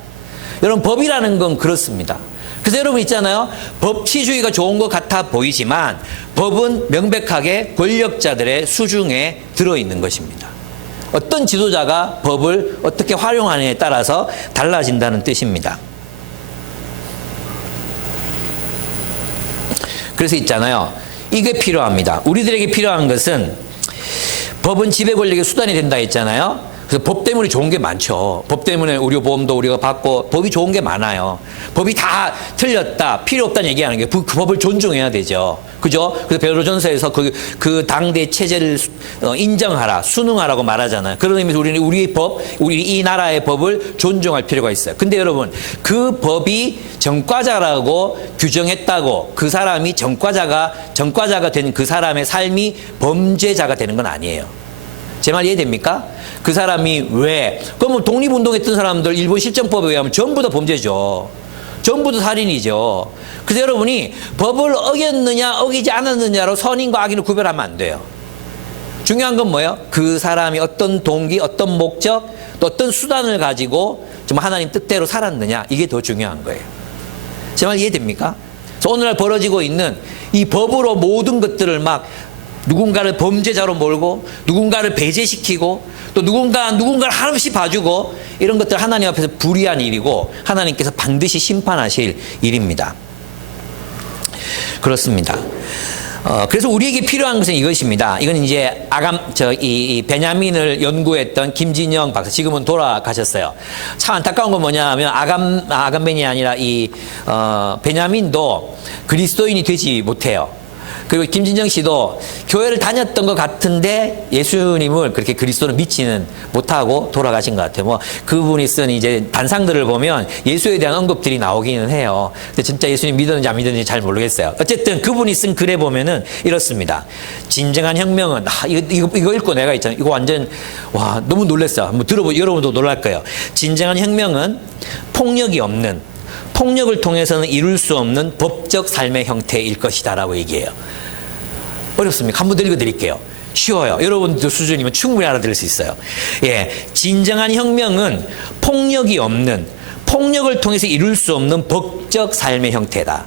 여러분, 법이라는 건 그렇습니다. 그래서 여러분 있잖아요. 법치주의가 좋은 것 같아 보이지만 법은 명백하게 권력자들의 수중에 들어있는 것입니다. 어떤 지도자가 법을 어떻게 활용하느냐에 따라서 달라진다는 뜻입니다. 그래서 있잖아요. 이게 필요합니다. 우리들에게 필요한 것은 법은 지배 권력의 수단이 된다 했잖아요. 그래서 법 때문에 좋은 게 많죠. 법 때문에 의료보험도 우리가 받고 법이 좋은 게 많아요. 법이 다 틀렸다, 필요 없다는 얘기하는 게 그 법을 존중해야 되죠. 그죠? 그래서 베드로전서에서 그 당대 체제를 인정하라, 순응하라고 말하잖아요. 그런 의미에서 우리는 우리의 법, 우리 이 나라의 법을 존중할 필요가 있어요. 근데 여러분, 그 법이 전과자라고 규정했다고 그 사람이 전과자가 된 그 사람의 삶이 범죄자가 되는 건 아니에요. 제 말 이해됩니까? 그 사람이 왜? 그러면 독립운동했던 사람들 일본 실정법에 의하면 전부 다 범죄죠. 전부 다 살인이죠. 그래서 여러분이 법을 어겼느냐 어기지 않았느냐로 선인과 악인을 구별하면 안 돼요. 중요한 건 뭐예요? 그 사람이 어떤 동기, 어떤 목적, 또 어떤 수단을 가지고 좀 하나님 뜻대로 살았느냐, 이게 더 중요한 거예요. 제 말 이해됩니까? 그래서 오늘날 벌어지고 있는 이 법으로 모든 것들을 막 누군가를 범죄자로 몰고 누군가를 배제시키고 또 누군가를 한없이 봐주고, 이런 것들 하나님 앞에서 불의한 일이고 하나님께서 반드시 심판하실 일입니다. 그렇습니다. 그래서 우리에게 필요한 것은 이것입니다. 이건 이제 이 베냐민을 연구했던 김진영 박사, 지금은 돌아가셨어요. 참 안타까운 건 뭐냐면 아감벤이 아니라 베냐민도 그리스도인이 되지 못해요. 그리고 김진정 씨도 교회를 다녔던 것 같은데 예수님을 그렇게 그리스도를 믿지는 못하고 돌아가신 것 같아요. 뭐 그분이 쓴 이제 단상들을 보면 예수에 대한 언급들이 나오기는 해요. 근데 진짜 예수님 믿었는지 안 믿었는지 잘 모르겠어요. 어쨌든 그분이 쓴 글에 보면은 이렇습니다. 진정한 혁명은 이거 읽고 내가 있잖아요. 이거 완전 와 너무 놀랐어. 한번 들어보고 여러분도 놀랄 거예요. 진정한 혁명은 폭력이 없는, 폭력을 통해서는 이룰 수 없는 법적 삶의 형태일 것이다라고 얘기해요. 어렵습니까? 한번 더 읽어드릴게요. 쉬워요. 여러분들 수준이면 충분히 알아들을 수 있어요. 예, 진정한 혁명은 폭력이 없는, 폭력을 통해서 이룰 수 없는 법적 삶의 형태다.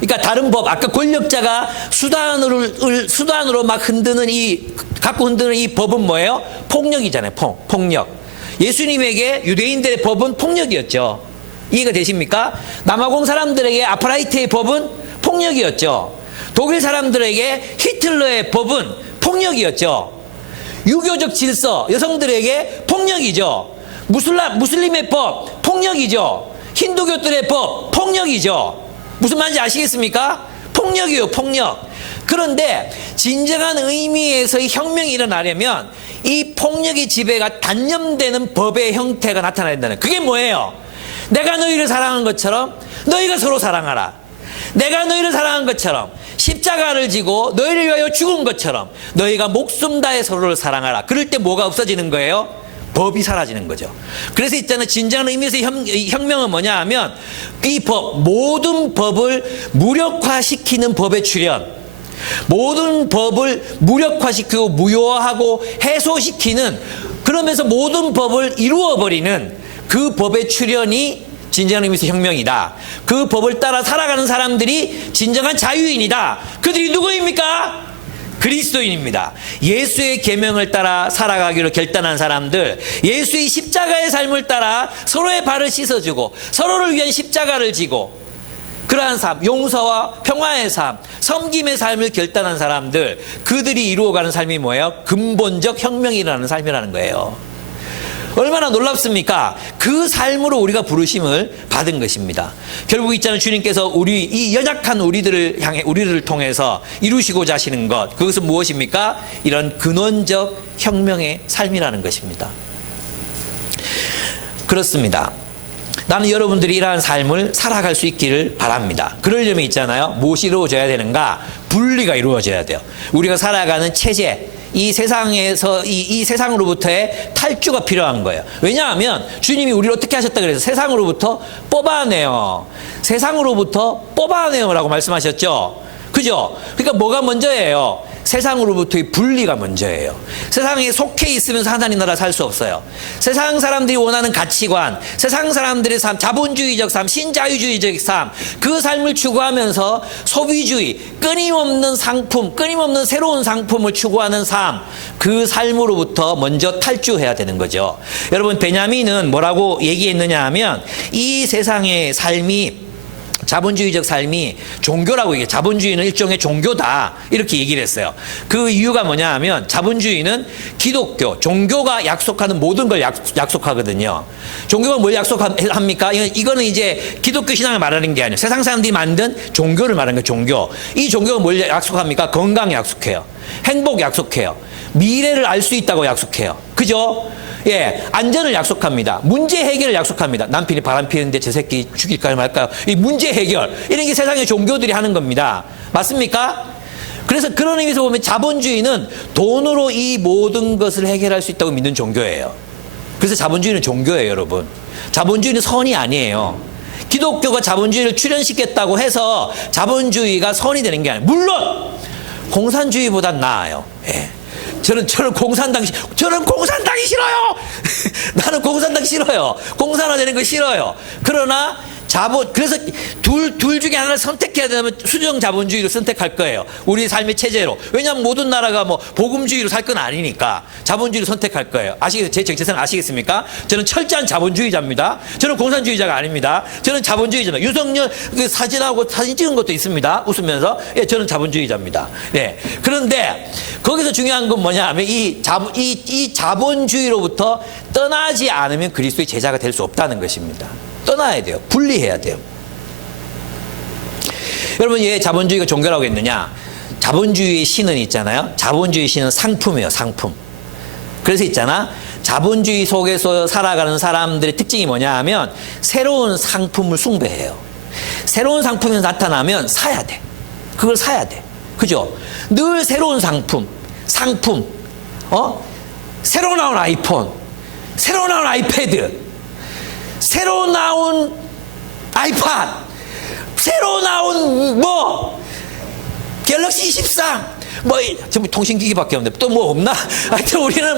그러니까 다른 법, 아까 권력자가 수단으로 막 갖고 흔드는 이 법은 뭐예요? 폭력이잖아요. 폭력. 예수님에게 유대인들의 법은 폭력이었죠. 이해가 되십니까? 남아공 사람들에게 아파르타이드의 법은 폭력이었죠. 독일 사람들에게 히틀러의 법은 폭력이었죠. 유교적 질서, 여성들에게 폭력이죠. 무슬림의 법, 폭력이죠. 힌두교들의 법, 폭력이죠. 무슨 말인지 아시겠습니까? 폭력이에요, 폭력. 그런데 진정한 의미에서의 혁명이 일어나려면 이 폭력의 지배가 단념되는 법의 형태가 나타나야 된다는, 그게 뭐예요? 내가 너희를 사랑한 것처럼 너희가 서로 사랑하라. 내가 너희를 사랑한 것처럼 십자가를 지고 너희를 위하여 죽은 것처럼 너희가 목숨 다해 서로를 사랑하라. 그럴 때 뭐가 없어지는 거예요? 법이 사라지는 거죠. 그래서 있잖아요. 진정한 의미에서 혁명은 뭐냐 하면 이 법, 모든 법을 무력화시키는 법의 출현, 모든 법을 무력화시키고 무효화하고 해소시키는, 그러면서 모든 법을 이루어버리는 그 법의 출현이 진정한 의미에서 혁명이다. 그 법을 따라 살아가는 사람들이 진정한 자유인이다. 그들이 누구입니까? 그리스도인입니다. 예수의 계명을 따라 살아가기로 결단한 사람들, 예수의 십자가의 삶을 따라 서로의 발을 씻어주고 서로를 위한 십자가를 지고 그러한 삶, 용서와 평화의 삶, 섬김의 삶을 결단한 사람들, 그들이 이루어가는 삶이 뭐예요? 근본적 혁명이라는 삶이라는 거예요. 얼마나 놀랍습니까? 그 삶으로 우리가 부르심을 받은 것입니다. 결국 있잖아요. 주님께서 이 연약한 우리를 통해서 이루시고자 하시는 것, 그것은 무엇입니까? 이런 근원적 혁명의 삶이라는 것입니다. 그렇습니다. 나는 여러분들이 이러한 삶을 살아갈 수 있기를 바랍니다. 그러려면 있잖아요. 무엇이 이루어져야 되는가? 분리가 이루어져야 돼요. 우리가 살아가는 체제, 이 세상에서 이 세상으로부터의 탈주가 필요한 거예요. 왜냐하면 주님이 우리를 어떻게 하셨다 그래서 세상으로부터 뽑아내요. 세상으로부터 뽑아내요라고 말씀하셨죠. 그죠? 그러니까 뭐가 먼저예요? 세상으로부터의 분리가 먼저예요. 세상에 속해 있으면서 하나님 나라 살 수 없어요. 세상 사람들이 원하는 가치관, 세상 사람들의 삶, 자본주의적 삶, 신자유주의적 삶, 그 삶을 추구하면서 소비주의, 끊임없는 상품, 끊임없는 새로운 상품을 추구하는 삶, 그 삶으로부터 먼저 탈주해야 되는 거죠. 여러분, 베냐민은 뭐라고 얘기했느냐 하면 이 세상의 삶이 자본주의적 삶이 종교라고 얘기해요. 자본주의는 일종의 종교다. 이렇게 얘기를 했어요. 그 이유가 뭐냐 하면 자본주의는 기독교, 종교가 약속하는 모든 걸 약속하거든요. 종교가 뭘 약속합니까? 이거는 이제 기독교 신앙을 말하는 게 아니에요. 세상 사람들이 만든 종교를 말하는 거예요. 종교. 이 종교가 뭘 약속합니까? 건강 약속해요. 행복 약속해요. 미래를 알 수 있다고 약속해요. 그죠? 예, 안전을 약속합니다. 문제 해결을 약속합니다. 남편이 바람 피우는데 제 새끼 죽일까요 말까요? 이 문제 해결, 이런 게 세상의 종교들이 하는 겁니다. 맞습니까? 그래서 그런 의미에서 보면 자본주의는 돈으로 이 모든 것을 해결할 수 있다고 믿는 종교예요. 그래서 자본주의는 종교예요, 여러분. 자본주의는 선이 아니에요. 기독교가 자본주의를 출현시켰다고 해서 자본주의가 선이 되는 게 아니에요. 물론 공산주의보단 나아요. 예. 저는 공산당이 싫어요. 나는 공산당 싫어요. 공산화되는 거 싫어요. 그러나 그래서 둘 중에 하나를 선택해야 되면 수정 자본주의를 선택할 거예요. 우리 삶의 체제로. 왜냐하면 모든 나라가 뭐 복음주의로 살 건 아니니까 자본주의를 선택할 거예요. 아시겠어요? 제 정체성을 아시겠습니까? 저는 철저한 자본주의자입니다. 저는 공산주의자가 아닙니다. 저는 자본주의자입니다. 유석열 사진하고 사진 찍은 것도 있습니다. 웃으면서. 예, 저는 자본주의자입니다. 예. 그런데 거기서 중요한 건 뭐냐 하면 이 자본주의로부터 떠나지 않으면 그리스도의 제자가 될 수 없다는 것입니다. 떠나야 돼요. 분리해야 돼요. 여러분, 왜 자본주의가 종교라고 했느냐? 자본주의의 신은 있잖아요. 자본주의 신은 상품이에요. 상품. 그래서 있잖아. 자본주의 속에서 살아가는 사람들의 특징이 뭐냐 하면 새로운 상품을 숭배해요. 새로운 상품이 나타나면 사야 돼. 그걸 사야 돼. 그죠? 늘 새로운 상품. 새로 나온 아이폰, 새로 나온 아이패드, 새로 나온 아이팟, 새로 나온 갤럭시 23, 전부 통신기기밖에 없는데 또 뭐 없나? 하여튼 우리는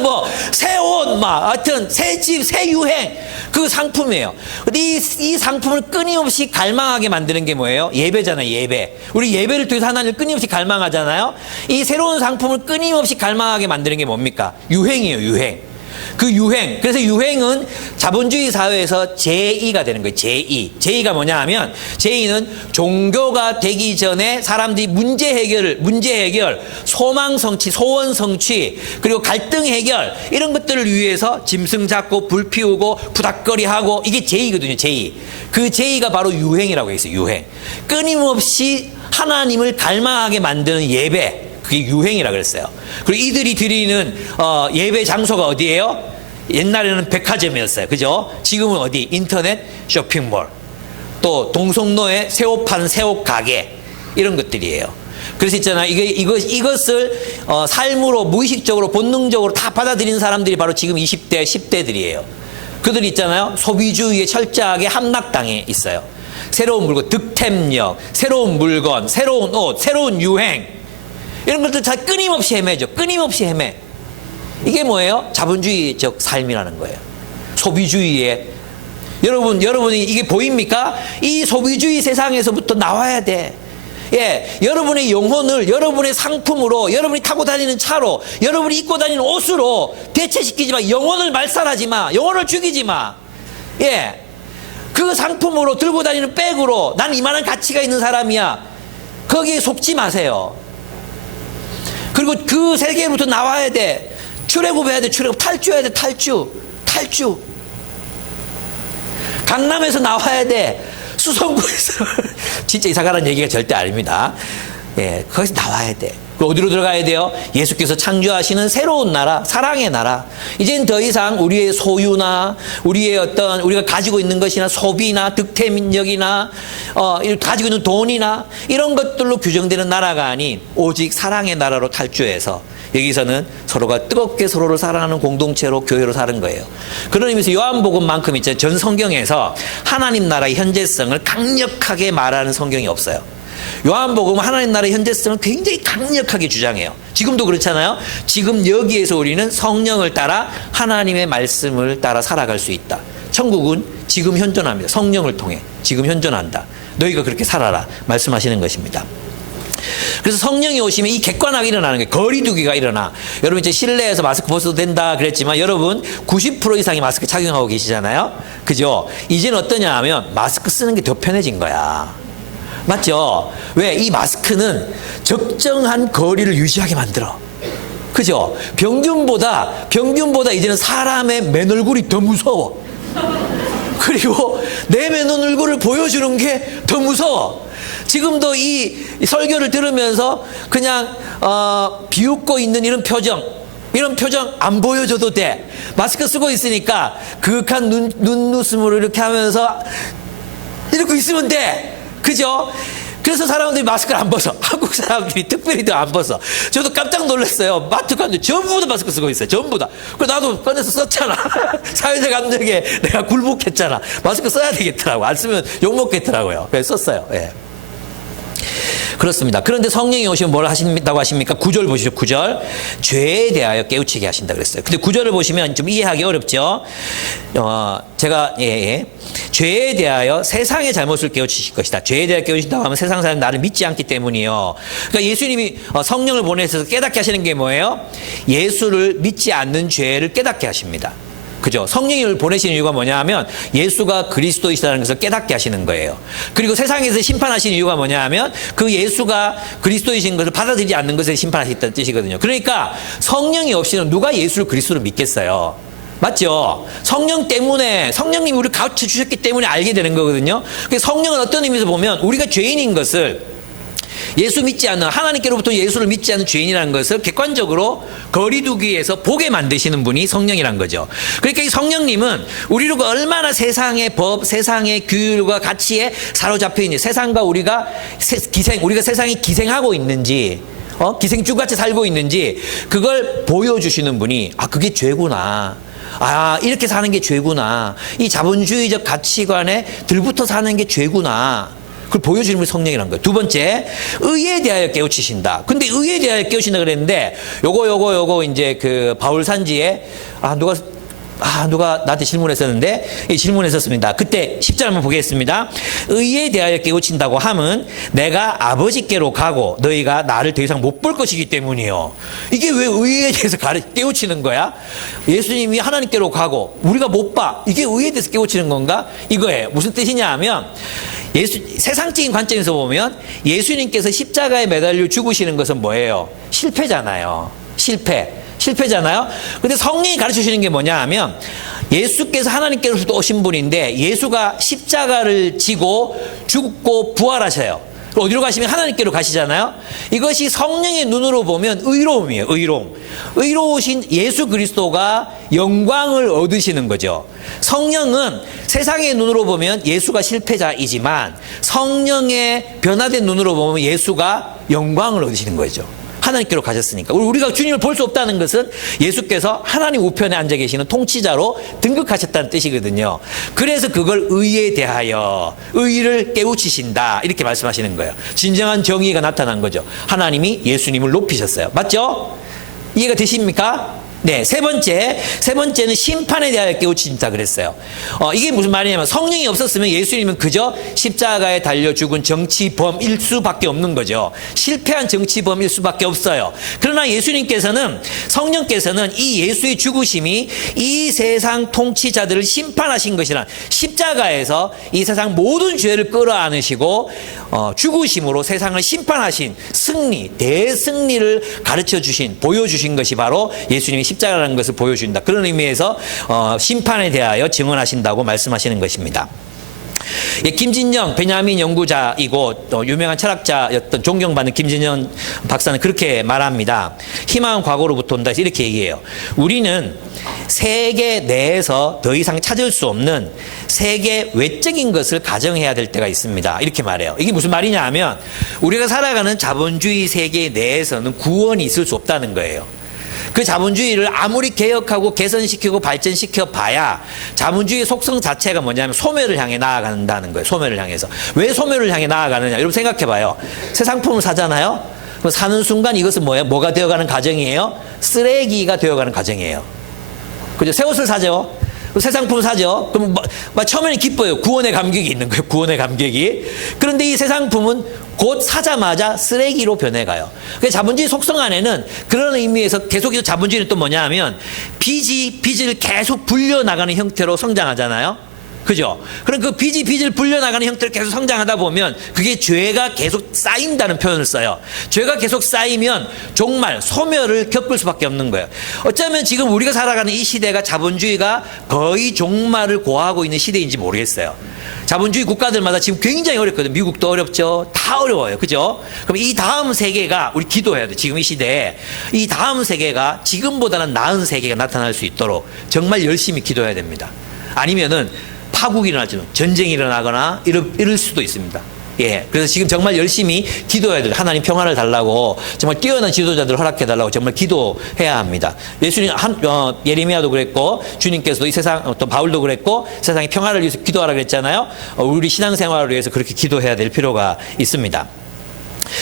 새 옷, 하여튼 새 집, 새 유행, 그 상품이에요. 근데 이 상품을 끊임없이 갈망하게 만드는 게 뭐예요? 예배잖아요, 예배. 우리 예배를 통해서 하나님을 끊임없이 갈망하잖아요. 이 새로운 상품을 끊임없이 갈망하게 만드는 게 뭡니까? 유행이에요, 유행. 그 유행. 그래서 유행은 자본주의 사회에서 제2가 되는 거예요. 제2. 제2가 뭐냐 하면 제2는 종교가 되기 전에 사람들이 문제 해결, 소망 성취, 소원 성취, 그리고 갈등 해결, 이런 것들을 위해서 짐승 잡고 불 피우고 부닥거리하고, 이게 제2거든요. 제2. 그 제2가 바로 유행이라고 했어요. 유행. 끊임없이 하나님을 갈망하게 만드는 예배. 그게 유행이라고 그랬어요. 그리고 이들이 드리는 예배 장소가 어디예요? 옛날에는 백화점이었어요. 그죠? 지금은 어디? 인터넷 쇼핑몰. 또 동성로에 새 옷 파는 새 옷 가게. 이런 것들이에요. 그래서 있잖아요. 이것을 삶으로 무의식적으로 본능적으로 다 받아들이는 사람들이 바로 지금 20대, 10대들이에요. 그들이 있잖아요. 소비주의에 철저하게 함락당해 있어요. 새로운 물건, 득템력, 새로운 물건, 새로운 옷, 새로운 유행, 이런 것들 다 끊임없이 헤매죠. 끊임없이 헤매. 이게 뭐예요? 자본주의적 삶이라는 거예요. 소비주의에. 여러분이 이게 보입니까? 이 소비주의 세상에서부터 나와야 돼. 예, 여러분의 영혼을 여러분의 상품으로, 여러분이 타고 다니는 차로, 여러분이 입고 다니는 옷으로 대체시키지 마. 영혼을 말살하지 마. 영혼을 죽이지 마. 예, 그 상품으로 들고 다니는 백으로 난 이만한 가치가 있는 사람이야. 거기에 속지 마세요. 그리고 그 세계로부터 나와야 돼. 출애굽해야 돼. 탈주해야 돼. 탈주. 탈주. 강남에서 나와야 돼. 수성구에서. 진짜 이사 가라는 얘기가 절대 아닙니다. 예, 거기서 나와야 돼. 어디로 들어가야 돼요? 예수께서 창조하시는 새로운 나라, 사랑의 나라. 이젠 더 이상 우리의 소유나 우리의 어떤 우리가 가지고 있는 것이나 소비나 득템력이나 가지고 있는 돈이나 이런 것들로 규정되는 나라가 아닌 오직 사랑의 나라로 탈주해서 여기서는 서로가 뜨겁게 서로를 사랑하는 공동체로 교회로 사는 거예요. 그런 의미에서 요한복음만큼 있잖아요. 전 성경에서 하나님 나라의 현재성을 강력하게 말하는 성경이 없어요. 요한복음은 하나님 나라의 현재성을 굉장히 강력하게 주장해요. 지금도 그렇잖아요. 지금 여기에서 우리는 성령을 따라 하나님의 말씀을 따라 살아갈 수 있다. 천국은 지금 현존합니다. 성령을 통해 지금 현존한다. 너희가 그렇게 살아라 말씀하시는 것입니다. 그래서 성령이 오시면 이 객관화가 일어나는 거예요. 거리두기가 일어나. 여러분 이제 실내에서 마스크 벗어도 된다 그랬지만 여러분 90% 이상이 마스크 착용하고 계시잖아요. 그죠? 이제는 어떠냐 하면 마스크 쓰는 게 더 편해진 거야. 맞죠? 왜? 이 마스크는 적정한 거리를 유지하게 만들어. 그죠? 평균보다 이제는 사람의 맨 얼굴이 더 무서워. 그리고 내 맨 얼굴을 보여주는 게 더 무서워. 지금도 이 설교를 들으면서 그냥 비웃고 있는 이런 표정 안 보여줘도 돼. 마스크 쓰고 있으니까 그윽한 눈웃음으로 이렇게 하면서 이러고 있으면 돼. 그죠? 그래서 사람들이 마스크를 안 벗어. 한국 사람들이 특별히 더 안 벗어. 저도 깜짝 놀랐어요. 마트 갔는데 전부 다 마스크 쓰고 있어요. 전부 다. 그래서 나도 꺼내서 썼잖아. 사회적 압력에 내가 굴복했잖아. 마스크 써야 되겠더라고. 안 쓰면 욕먹겠더라고요. 그래서 썼어요. 예. 그렇습니다. 그런데 성령이 오시면 뭘 하신다고 하십니까? 9절 보시죠. 9절. 죄에 대하여 깨우치게 하신다 그랬어요. 근데 9절을 보시면 좀 이해하기 어렵죠. 제가 죄에 대하여 세상의 잘못을 깨우치실 것이다. 죄에 대하여 깨우친다고 하면 세상 사람은 나를 믿지 않기 때문이요. 그러니까 예수님이 성령을 보내셔서 깨닫게 하시는 게 뭐예요? 예수를 믿지 않는 죄를 깨닫게 하십니다. 그죠? 성령을 보내시는 이유가 뭐냐 하면 예수가 그리스도이시다는 것을 깨닫게 하시는 거예요. 그리고 세상에서 심판하시는 이유가 뭐냐 하면 그 예수가 그리스도이신 것을 받아들이지 않는 것을 심판하시겠다는 뜻이거든요. 그러니까 성령이 없이는 누가 예수를 그리스도를 믿겠어요? 맞죠? 성령 때문에, 성령님이 우리를 가르쳐 주셨기 때문에 알게 되는 거거든요. 성령은 어떤 의미에서 보면 우리가 죄인인 것을 예수 믿지 않는, 하나님께로부터 예수를 믿지 않는 죄인이라는 것을 객관적으로 거리두기에서 보게 만드시는 분이 성령이란 거죠. 그러니까 이 성령님은 우리로 얼마나 세상의 법, 세상의 규율과 가치에 사로잡혀 있는지, 세상과 우리가 세상에 기생하고 있는지, 기생충같이 살고 있는지 그걸 보여주시는 분이 그게 죄구나. 이렇게 사는 게 죄구나. 이 자본주의적 가치관에 들붙어 사는 게 죄구나. 그걸 보여주는 분이 성령이라는 거예요. 두 번째, 의에 대하여 깨우치신다. 근데 의에 대하여 깨우친다 그랬는데, 요거 이제 그 바울산지에, 누가 나한테 질문했었는데, 질문했었습니다. 그때 10절 한번 보겠습니다. 의에 대하여 깨우친다고 함은 내가 아버지께로 가고 너희가 나를 더 이상 못 볼 것이기 때문이요. 이게 왜 의에 대해서 깨우치는 거야? 예수님이 하나님께로 가고 우리가 못 봐. 이게 의에 대해서 깨우치는 건가? 이거예요. 무슨 뜻이냐 하면, 세상적인 관점에서 보면 예수님께서 십자가에 매달려 죽으시는 것은 뭐예요? 실패잖아요. 실패잖아요. 근데 성령이 가르쳐 주시는 게 뭐냐 하면 예수께서 하나님께로부터 오신 분인데 예수가 십자가를 지고 죽고 부활하셔요. 어디로 가시면 하나님께로 가시잖아요. 이것이 성령의 눈으로 보면 의로움이에요. 의로우신 예수 그리스도가 영광을 얻으시는 거죠. 성령은 세상의 눈으로 보면 예수가 실패자이지만 성령의 변화된 눈으로 보면 예수가 영광을 얻으시는 거죠. 하나님께로 가셨으니까. 우리가 주님을 볼 수 없다는 것은 예수께서 하나님 우편에 앉아 계시는 통치자로 등극하셨다는 뜻이거든요. 그래서 그걸 의에 대하여 의를 깨우치신다 이렇게 말씀하시는 거예요. 진정한 정의가 나타난 거죠. 하나님이 예수님을 높이셨어요. 맞죠? 이해가 되십니까? 네, 세 번째는 심판에 대하여 깨우친다 그랬어요. 이게 무슨 말이냐면 성령이 없었으면 예수님은 그저 십자가에 달려 죽은 정치범일 수밖에 없는 거죠. 실패한 정치범일 수밖에 없어요. 그러나 성령께서는 이 예수의 죽으심이 이 세상 통치자들을 심판하신 것이란 십자가에서 이 세상 모든 죄를 끌어안으시고 죽으심으로 세상을 심판하신 대승리를 가르쳐 주신, 보여주신 것이 바로 예수님이 십자가라는 것을 보여준다. 그런 의미에서 심판에 대하여 증언하신다고 말씀하시는 것입니다. 예, 김진영 베냐민 연구자이고 또 유명한 철학자였던 존경받는 김진영 박사는 그렇게 말합니다. 희망은 과거로부터 온다 해서 이렇게 얘기해요. 우리는 세계 내에서 더 이상 찾을 수 없는 세계 외적인 것을 가정해야 될 때가 있습니다. 이렇게 말해요. 이게 무슨 말이냐 하면 우리가 살아가는 자본주의 세계 내에서는 구원이 있을 수 없다는 거예요. 그 자본주의를 아무리 개혁하고 개선시키고 발전시켜 봐야 자본주의의 속성 자체가 뭐냐면 소멸을 향해 나아간다는 거예요. 소멸을 향해서. 왜 소멸을 향해 나아가느냐? 여러분 생각해 봐요. 새 상품을 사잖아요. 그럼 사는 순간 이것은 뭐예요? 뭐가 되어가는 과정이에요? 쓰레기가 되어가는 과정이에요. 그죠? 새 옷을 사죠. 새 상품을 사죠. 그럼 처음에는 기뻐요. 구원의 감격이 있는 거예요. 구원의 감격이. 그런데 이 새 상품은 곧 사자마자 쓰레기로 변해가요. 그래서 자본주의 속성 안에는 그런 의미에서 계속해서 자본주의는 또 뭐냐 하면 빚을 계속 불려나가는 형태로 성장하잖아요. 그죠? 그럼 그 빚을 불려나가는 형태로 계속 성장하다 보면 그게 죄가 계속 쌓인다는 표현을 써요. 죄가 계속 쌓이면 정말 소멸을 겪을 수밖에 없는 거예요. 어쩌면 지금 우리가 살아가는 이 시대가 자본주의가 거의 종말을 고하고 있는 시대인지 모르겠어요. 자본주의 국가들마다 지금 굉장히 어렵거든요. 미국도 어렵죠. 다 어려워요. 그죠? 그럼 이 다음 세계가 우리 기도해야 돼. 지금 이 시대에 이 다음 세계가 지금보다는 나은 세계가 나타날 수 있도록 정말 열심히 기도해야 됩니다. 아니면은 파국이 일어나죠. 전쟁이 일어나거나 이럴 수도 있습니다. 예. 그래서 지금 정말 열심히 기도해야 돼요. 하나님 평화를 달라고 정말 뛰어난 지도자들을 허락해 달라고 정말 기도해야 합니다. 예수님 예레미야도 그랬고 주님께서도 이 세상 어떤 바울도 그랬고 세상의 평화를 위해서 기도하라 그랬잖아요. 우리 신앙생활을 위해서 그렇게 기도해야 될 필요가 있습니다.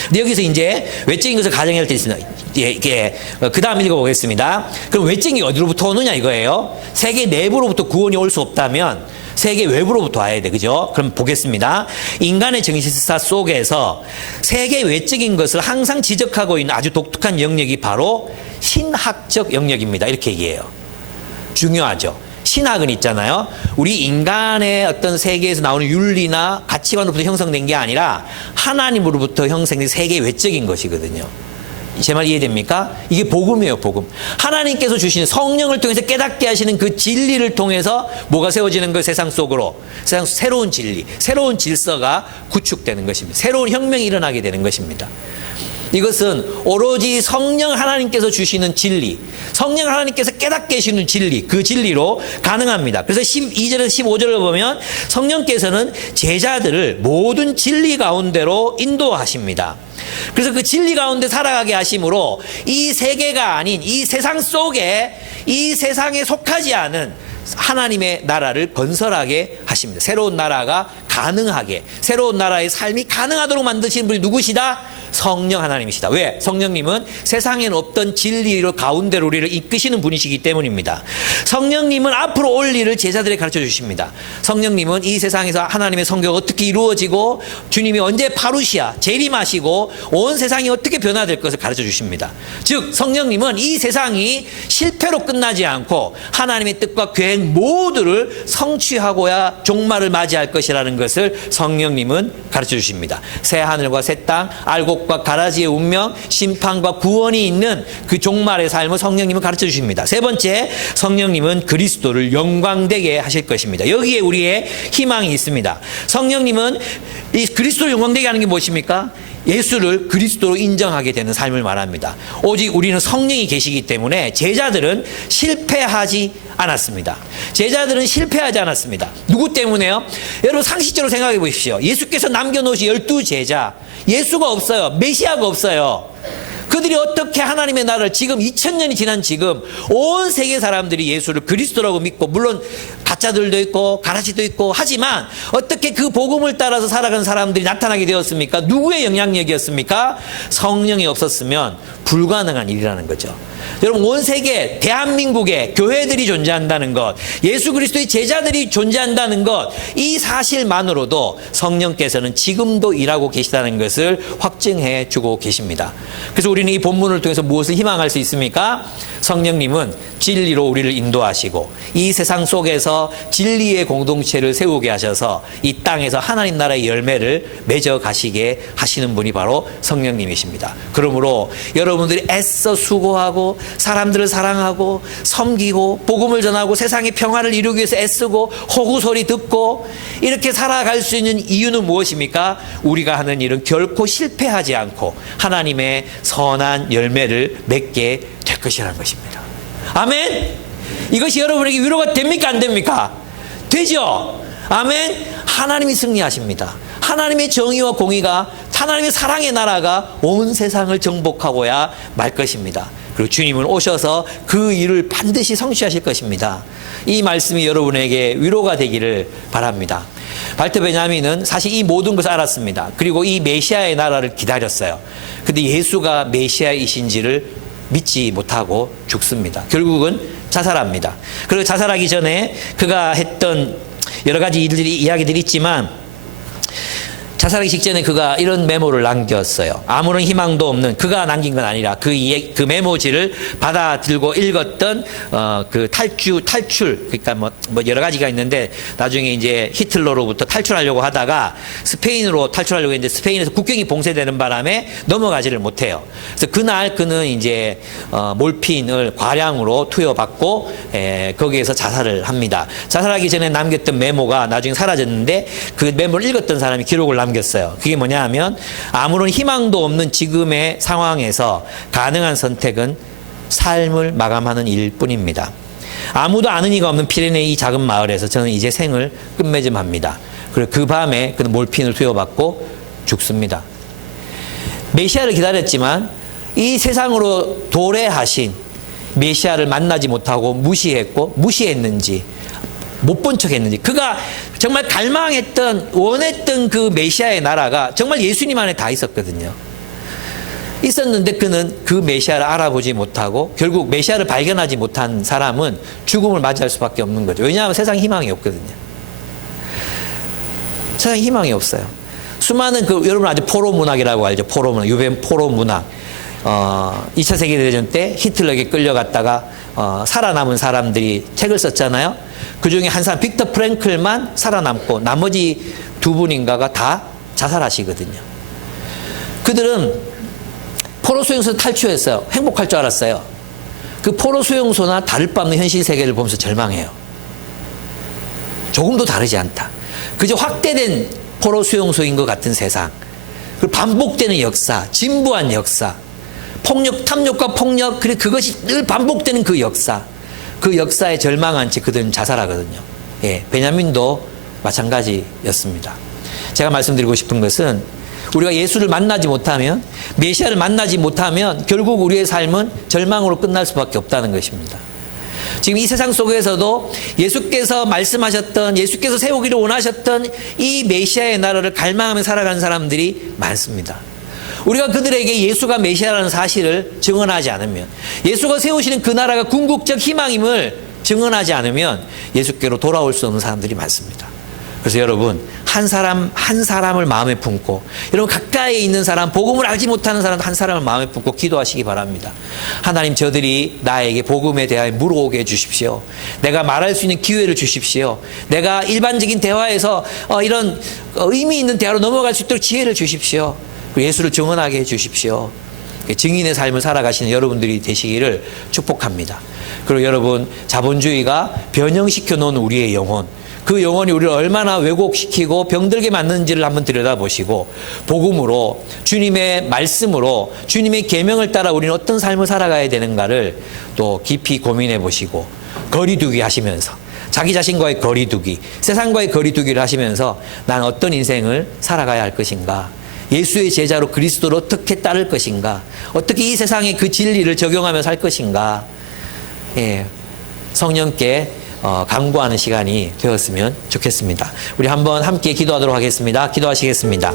근데 여기서 이제 외적인 것을 가정할 때 있습니다. 그 다음 읽어보겠습니다. 그럼 외적인 게 어디로부터 오느냐 이거예요. 세계 내부로부터 구원이 올 수 없다면 세계 외부로부터 와야 돼. 그죠? 그럼 보겠습니다. 인간의 정신사 속에서 세계 외적인 것을 항상 지적하고 있는 아주 독특한 영역이 바로 신학적 영역입니다. 이렇게 얘기해요. 중요하죠. 신학은 있잖아요. 우리 인간의 어떤 세계에서 나오는 윤리나 가치관으로부터 형성된 게 아니라 하나님으로부터 형성된 세계 외적인 것이거든요. 제 말 이해됩니까? 이게 복음이에요, 복음. 하나님께서 주시는 성령을 통해서 깨닫게 하시는 그 진리를 통해서 뭐가 세워지는 거예요? 세상 속으로. 세상 새로운 진리, 새로운 질서가 구축되는 것입니다. 새로운 혁명이 일어나게 되는 것입니다. 이것은 오로지 성령 하나님께서 주시는 진리, 성령 하나님께서 깨닫게 하시는 진리, 그 진리로 가능합니다. 그래서 12절에서 15절을 보면 성령께서는 제자들을 모든 진리 가운데로 인도하십니다. 그래서 그 진리 가운데 살아가게 하심으로 이 세계가 아닌 이 세상 속에 이 세상에 속하지 않은 하나님의 나라를 건설하게 하십니다. 새로운 나라가 가능하게, 새로운 나라의 삶이 가능하도록 만드시는 분이 누구시다? 성령 하나님이시다. 왜? 성령님은 세상에는 없던 진리로 가운데로 우리를 이끄시는 분이시기 때문입니다. 성령님은 앞으로 올 일을 제자들에게 가르쳐 주십니다. 성령님은 이 세상에서 하나님의 성교가 어떻게 이루어지고 주님이 언제 파루시아 재림하시고 온 세상이 어떻게 변화될 것을 가르쳐 주십니다. 즉 성령님은 이 세상이 실패로 끝나지 않고 하나님의 뜻과 계획 모두를 성취하고야 종말을 맞이할 것이라는 것을 성령님은 가르쳐 주십니다. 새 하늘과 새 땅, 알곡과 가라지의 운명, 심판과 구원이 있는 그 종말의 삶을 성령님은 가르쳐 주십니다. 세 번째, 성령님은 그리스도를 영광되게 하실 것입니다. 여기에 우리의 희망이 있습니다. 성령님은 이 그리스도를 영광되게 하는 게 무엇입니까? 예수를 그리스도로 인정하게 되는 삶을 말합니다. 오직 우리는 성령이 계시기 때문에 제자들은 실패하지 않았습니다. 제자들은 실패하지 않았습니다. 누구 때문에요? 여러분 상식적으로 생각해 보십시오. 예수께서 남겨놓으신 12제자, 예수가 없어요. 메시아가 없어요. 그들이 어떻게 하나님의 나라를 지금 2000년이 지난 지금 온 세계 사람들이 예수를 그리스도라고 믿고, 물론 가짜들도 있고 가라지도 있고 하지만 어떻게 그 복음을 따라서 살아가는 사람들이 나타나게 되었습니까? 누구의 영향력이었습니까? 성령이 없었으면 불가능한 일이라는 거죠. 여러분 온 세계 대한민국에 교회들이 존재한다는 것, 예수 그리스도의 제자들이 존재한다는 것, 이 사실만으로도 성령께서는 지금도 일하고 계시다는 것을 확증해 주고 계십니다. 그래서 우리는 이 본문을 통해서 무엇을 희망할 수 있습니까? 성령님은 진리로 우리를 인도하시고 이 세상 속에서 진리의 공동체를 세우게 하셔서 이 땅에서 하나님 나라의 열매를 맺어 가시게 하시는 분이 바로 성령님이십니다. 그러므로 여러분들이 애써 수고하고 사람들을 사랑하고 섬기고 복음을 전하고 세상의 평화를 이루기 위해서 애쓰고 호구 소리 듣고 이렇게 살아갈 수 있는 이유는 무엇입니까? 우리가 하는 일은 결코 실패하지 않고 하나님의 선한 열매를 맺게 될 것이라는 것입니다. 아멘. 이것이 여러분에게 위로가 됩니까? 안 됩니까? 되죠. 아멘. 하나님이 승리하십니다. 하나님의 정의와 공의가, 하나님의 사랑의 나라가 온 세상을 정복하고야 말 것입니다. 그리고 주님은 오셔서 그 일을 반드시 성취하실 것입니다. 이 말씀이 여러분에게 위로가 되기를 바랍니다. 발터 베냐민은 사실 이 모든 것을 알았습니다. 그리고 이 메시아의 나라를 기다렸어요. 근데 예수가 메시아이신지를 믿지 못하고 죽습니다. 결국은 자살합니다. 그리고 자살하기 전에 그가 했던 여러 가지 이야기들이 있지만 자살하기 직전에 그가 이런 메모를 남겼어요. 아무런 희망도 없는, 그가 남긴 건 아니라 그 메모지를 받아들고 읽었던 그 탈출, 그러니까 뭐 여러 가지가 있는데 나중에 이제 히틀러로부터 탈출하려고 하다가 스페인으로 탈출하려고 했는데 스페인에서 국경이 봉쇄되는 바람에 넘어가지를 못해요. 그래서 그날 그는 이제 몰핀을 과량으로 투여받고 거기에서 자살을 합니다. 자살하기 전에 남겼던 메모가 나중에 사라졌는데 그 메모를 읽었던 사람이 기록을 남겼어요. 그게 뭐냐 하면 아무런 희망도 없는 지금의 상황에서 가능한 선택은 삶을 마감하는 일뿐입니다. 아무도 아는 이가 없는 피레네이 이 작은 마을에서 저는 이제 생을 끝맺음합니다. 그리고 그 밤에 그는 몰핀을 투여받고 죽습니다. 메시아를 기다렸지만 이 세상으로 도래하신 메시아를 만나지 못하고 무시했는지 못 본 척 했는지, 그가 정말 갈망했던, 원했던 그 메시아의 나라가 정말 예수님 안에 다 있었거든요. 있었는데 그는 그 메시아를 알아보지 못하고 결국 메시아를 발견하지 못한 사람은 죽음을 맞이할 수밖에 없는 거죠. 왜냐하면 세상에 희망이 없거든요. 세상에 희망이 없어요. 수많은 여러분 아주 포로 문학이라고 알죠. 포로 문학, 유배 포로 문학. 2차 세계대전 때 히틀러에게 끌려갔다가 살아남은 사람들이 책을 썼잖아요. 그 중에 한 사람, 빅터 프랭클만 살아남고 나머지 두 분인가가 다 자살하시거든요. 그들은 포로 수용소에서 탈출했어요. 행복할 줄 알았어요. 그 포로 수용소나 다를 바 없는 현실 세계를 보면서 절망해요. 조금도 다르지 않다. 그저 확대된 포로 수용소인 것 같은 세상. 그리고 반복되는 역사, 진부한 역사, 폭력, 탐욕과 폭력, 그리고 그것이 늘 반복되는 그 역사. 그 역사에 절망한 채 그들은 자살하거든요. 예, 베냐민도 마찬가지였습니다. 제가 말씀드리고 싶은 것은 우리가 예수를 만나지 못하면, 메시아를 만나지 못하면 결국 우리의 삶은 절망으로 끝날 수밖에 없다는 것입니다. 지금 이 세상 속에서도 예수께서 말씀하셨던, 예수께서 세우기를 원하셨던 이 메시아의 나라를 갈망하며 살아가는 사람들이 많습니다. 우리가 그들에게 예수가 메시아라는 사실을 증언하지 않으면, 예수가 세우시는 그 나라가 궁극적 희망임을 증언하지 않으면 예수께로 돌아올 수 없는 사람들이 많습니다. 그래서 여러분, 한 사람을 마음에 품고, 여러분 가까이에 있는 사람, 복음을 알지 못하는 사람 한 사람을 마음에 품고 기도하시기 바랍니다. 하나님, 저들이 나에게 복음에 대하여 물어오게 해주십시오. 내가 말할 수 있는 기회를 주십시오. 내가 일반적인 대화에서 이런 의미 있는 대화로 넘어갈 수 있도록 지혜를 주십시오. 예수를 증언하게 해주십시오. 증인의 삶을 살아가시는 여러분들이 되시기를 축복합니다. 그리고 여러분, 자본주의가 변형시켜 놓은 우리의 영혼, 그 영혼이 우리를 얼마나 왜곡시키고 병들게 만드는지를 한번 들여다보시고, 복음으로, 주님의 말씀으로, 주님의 계명을 따라 우리는 어떤 삶을 살아가야 되는가를 또 깊이 고민해 보시고, 거리두기 하시면서, 자기 자신과의 거리두기, 세상과의 거리두기를 하시면서 난 어떤 인생을 살아가야 할 것인가, 예수의 제자로 그리스도를 어떻게 따를 것인가, 어떻게 이 세상에 그 진리를 적용하며 살 것인가, 성령께 강구하는 시간이 되었으면 좋겠습니다. 우리 한번 함께 기도하도록 하겠습니다. 기도하시겠습니다.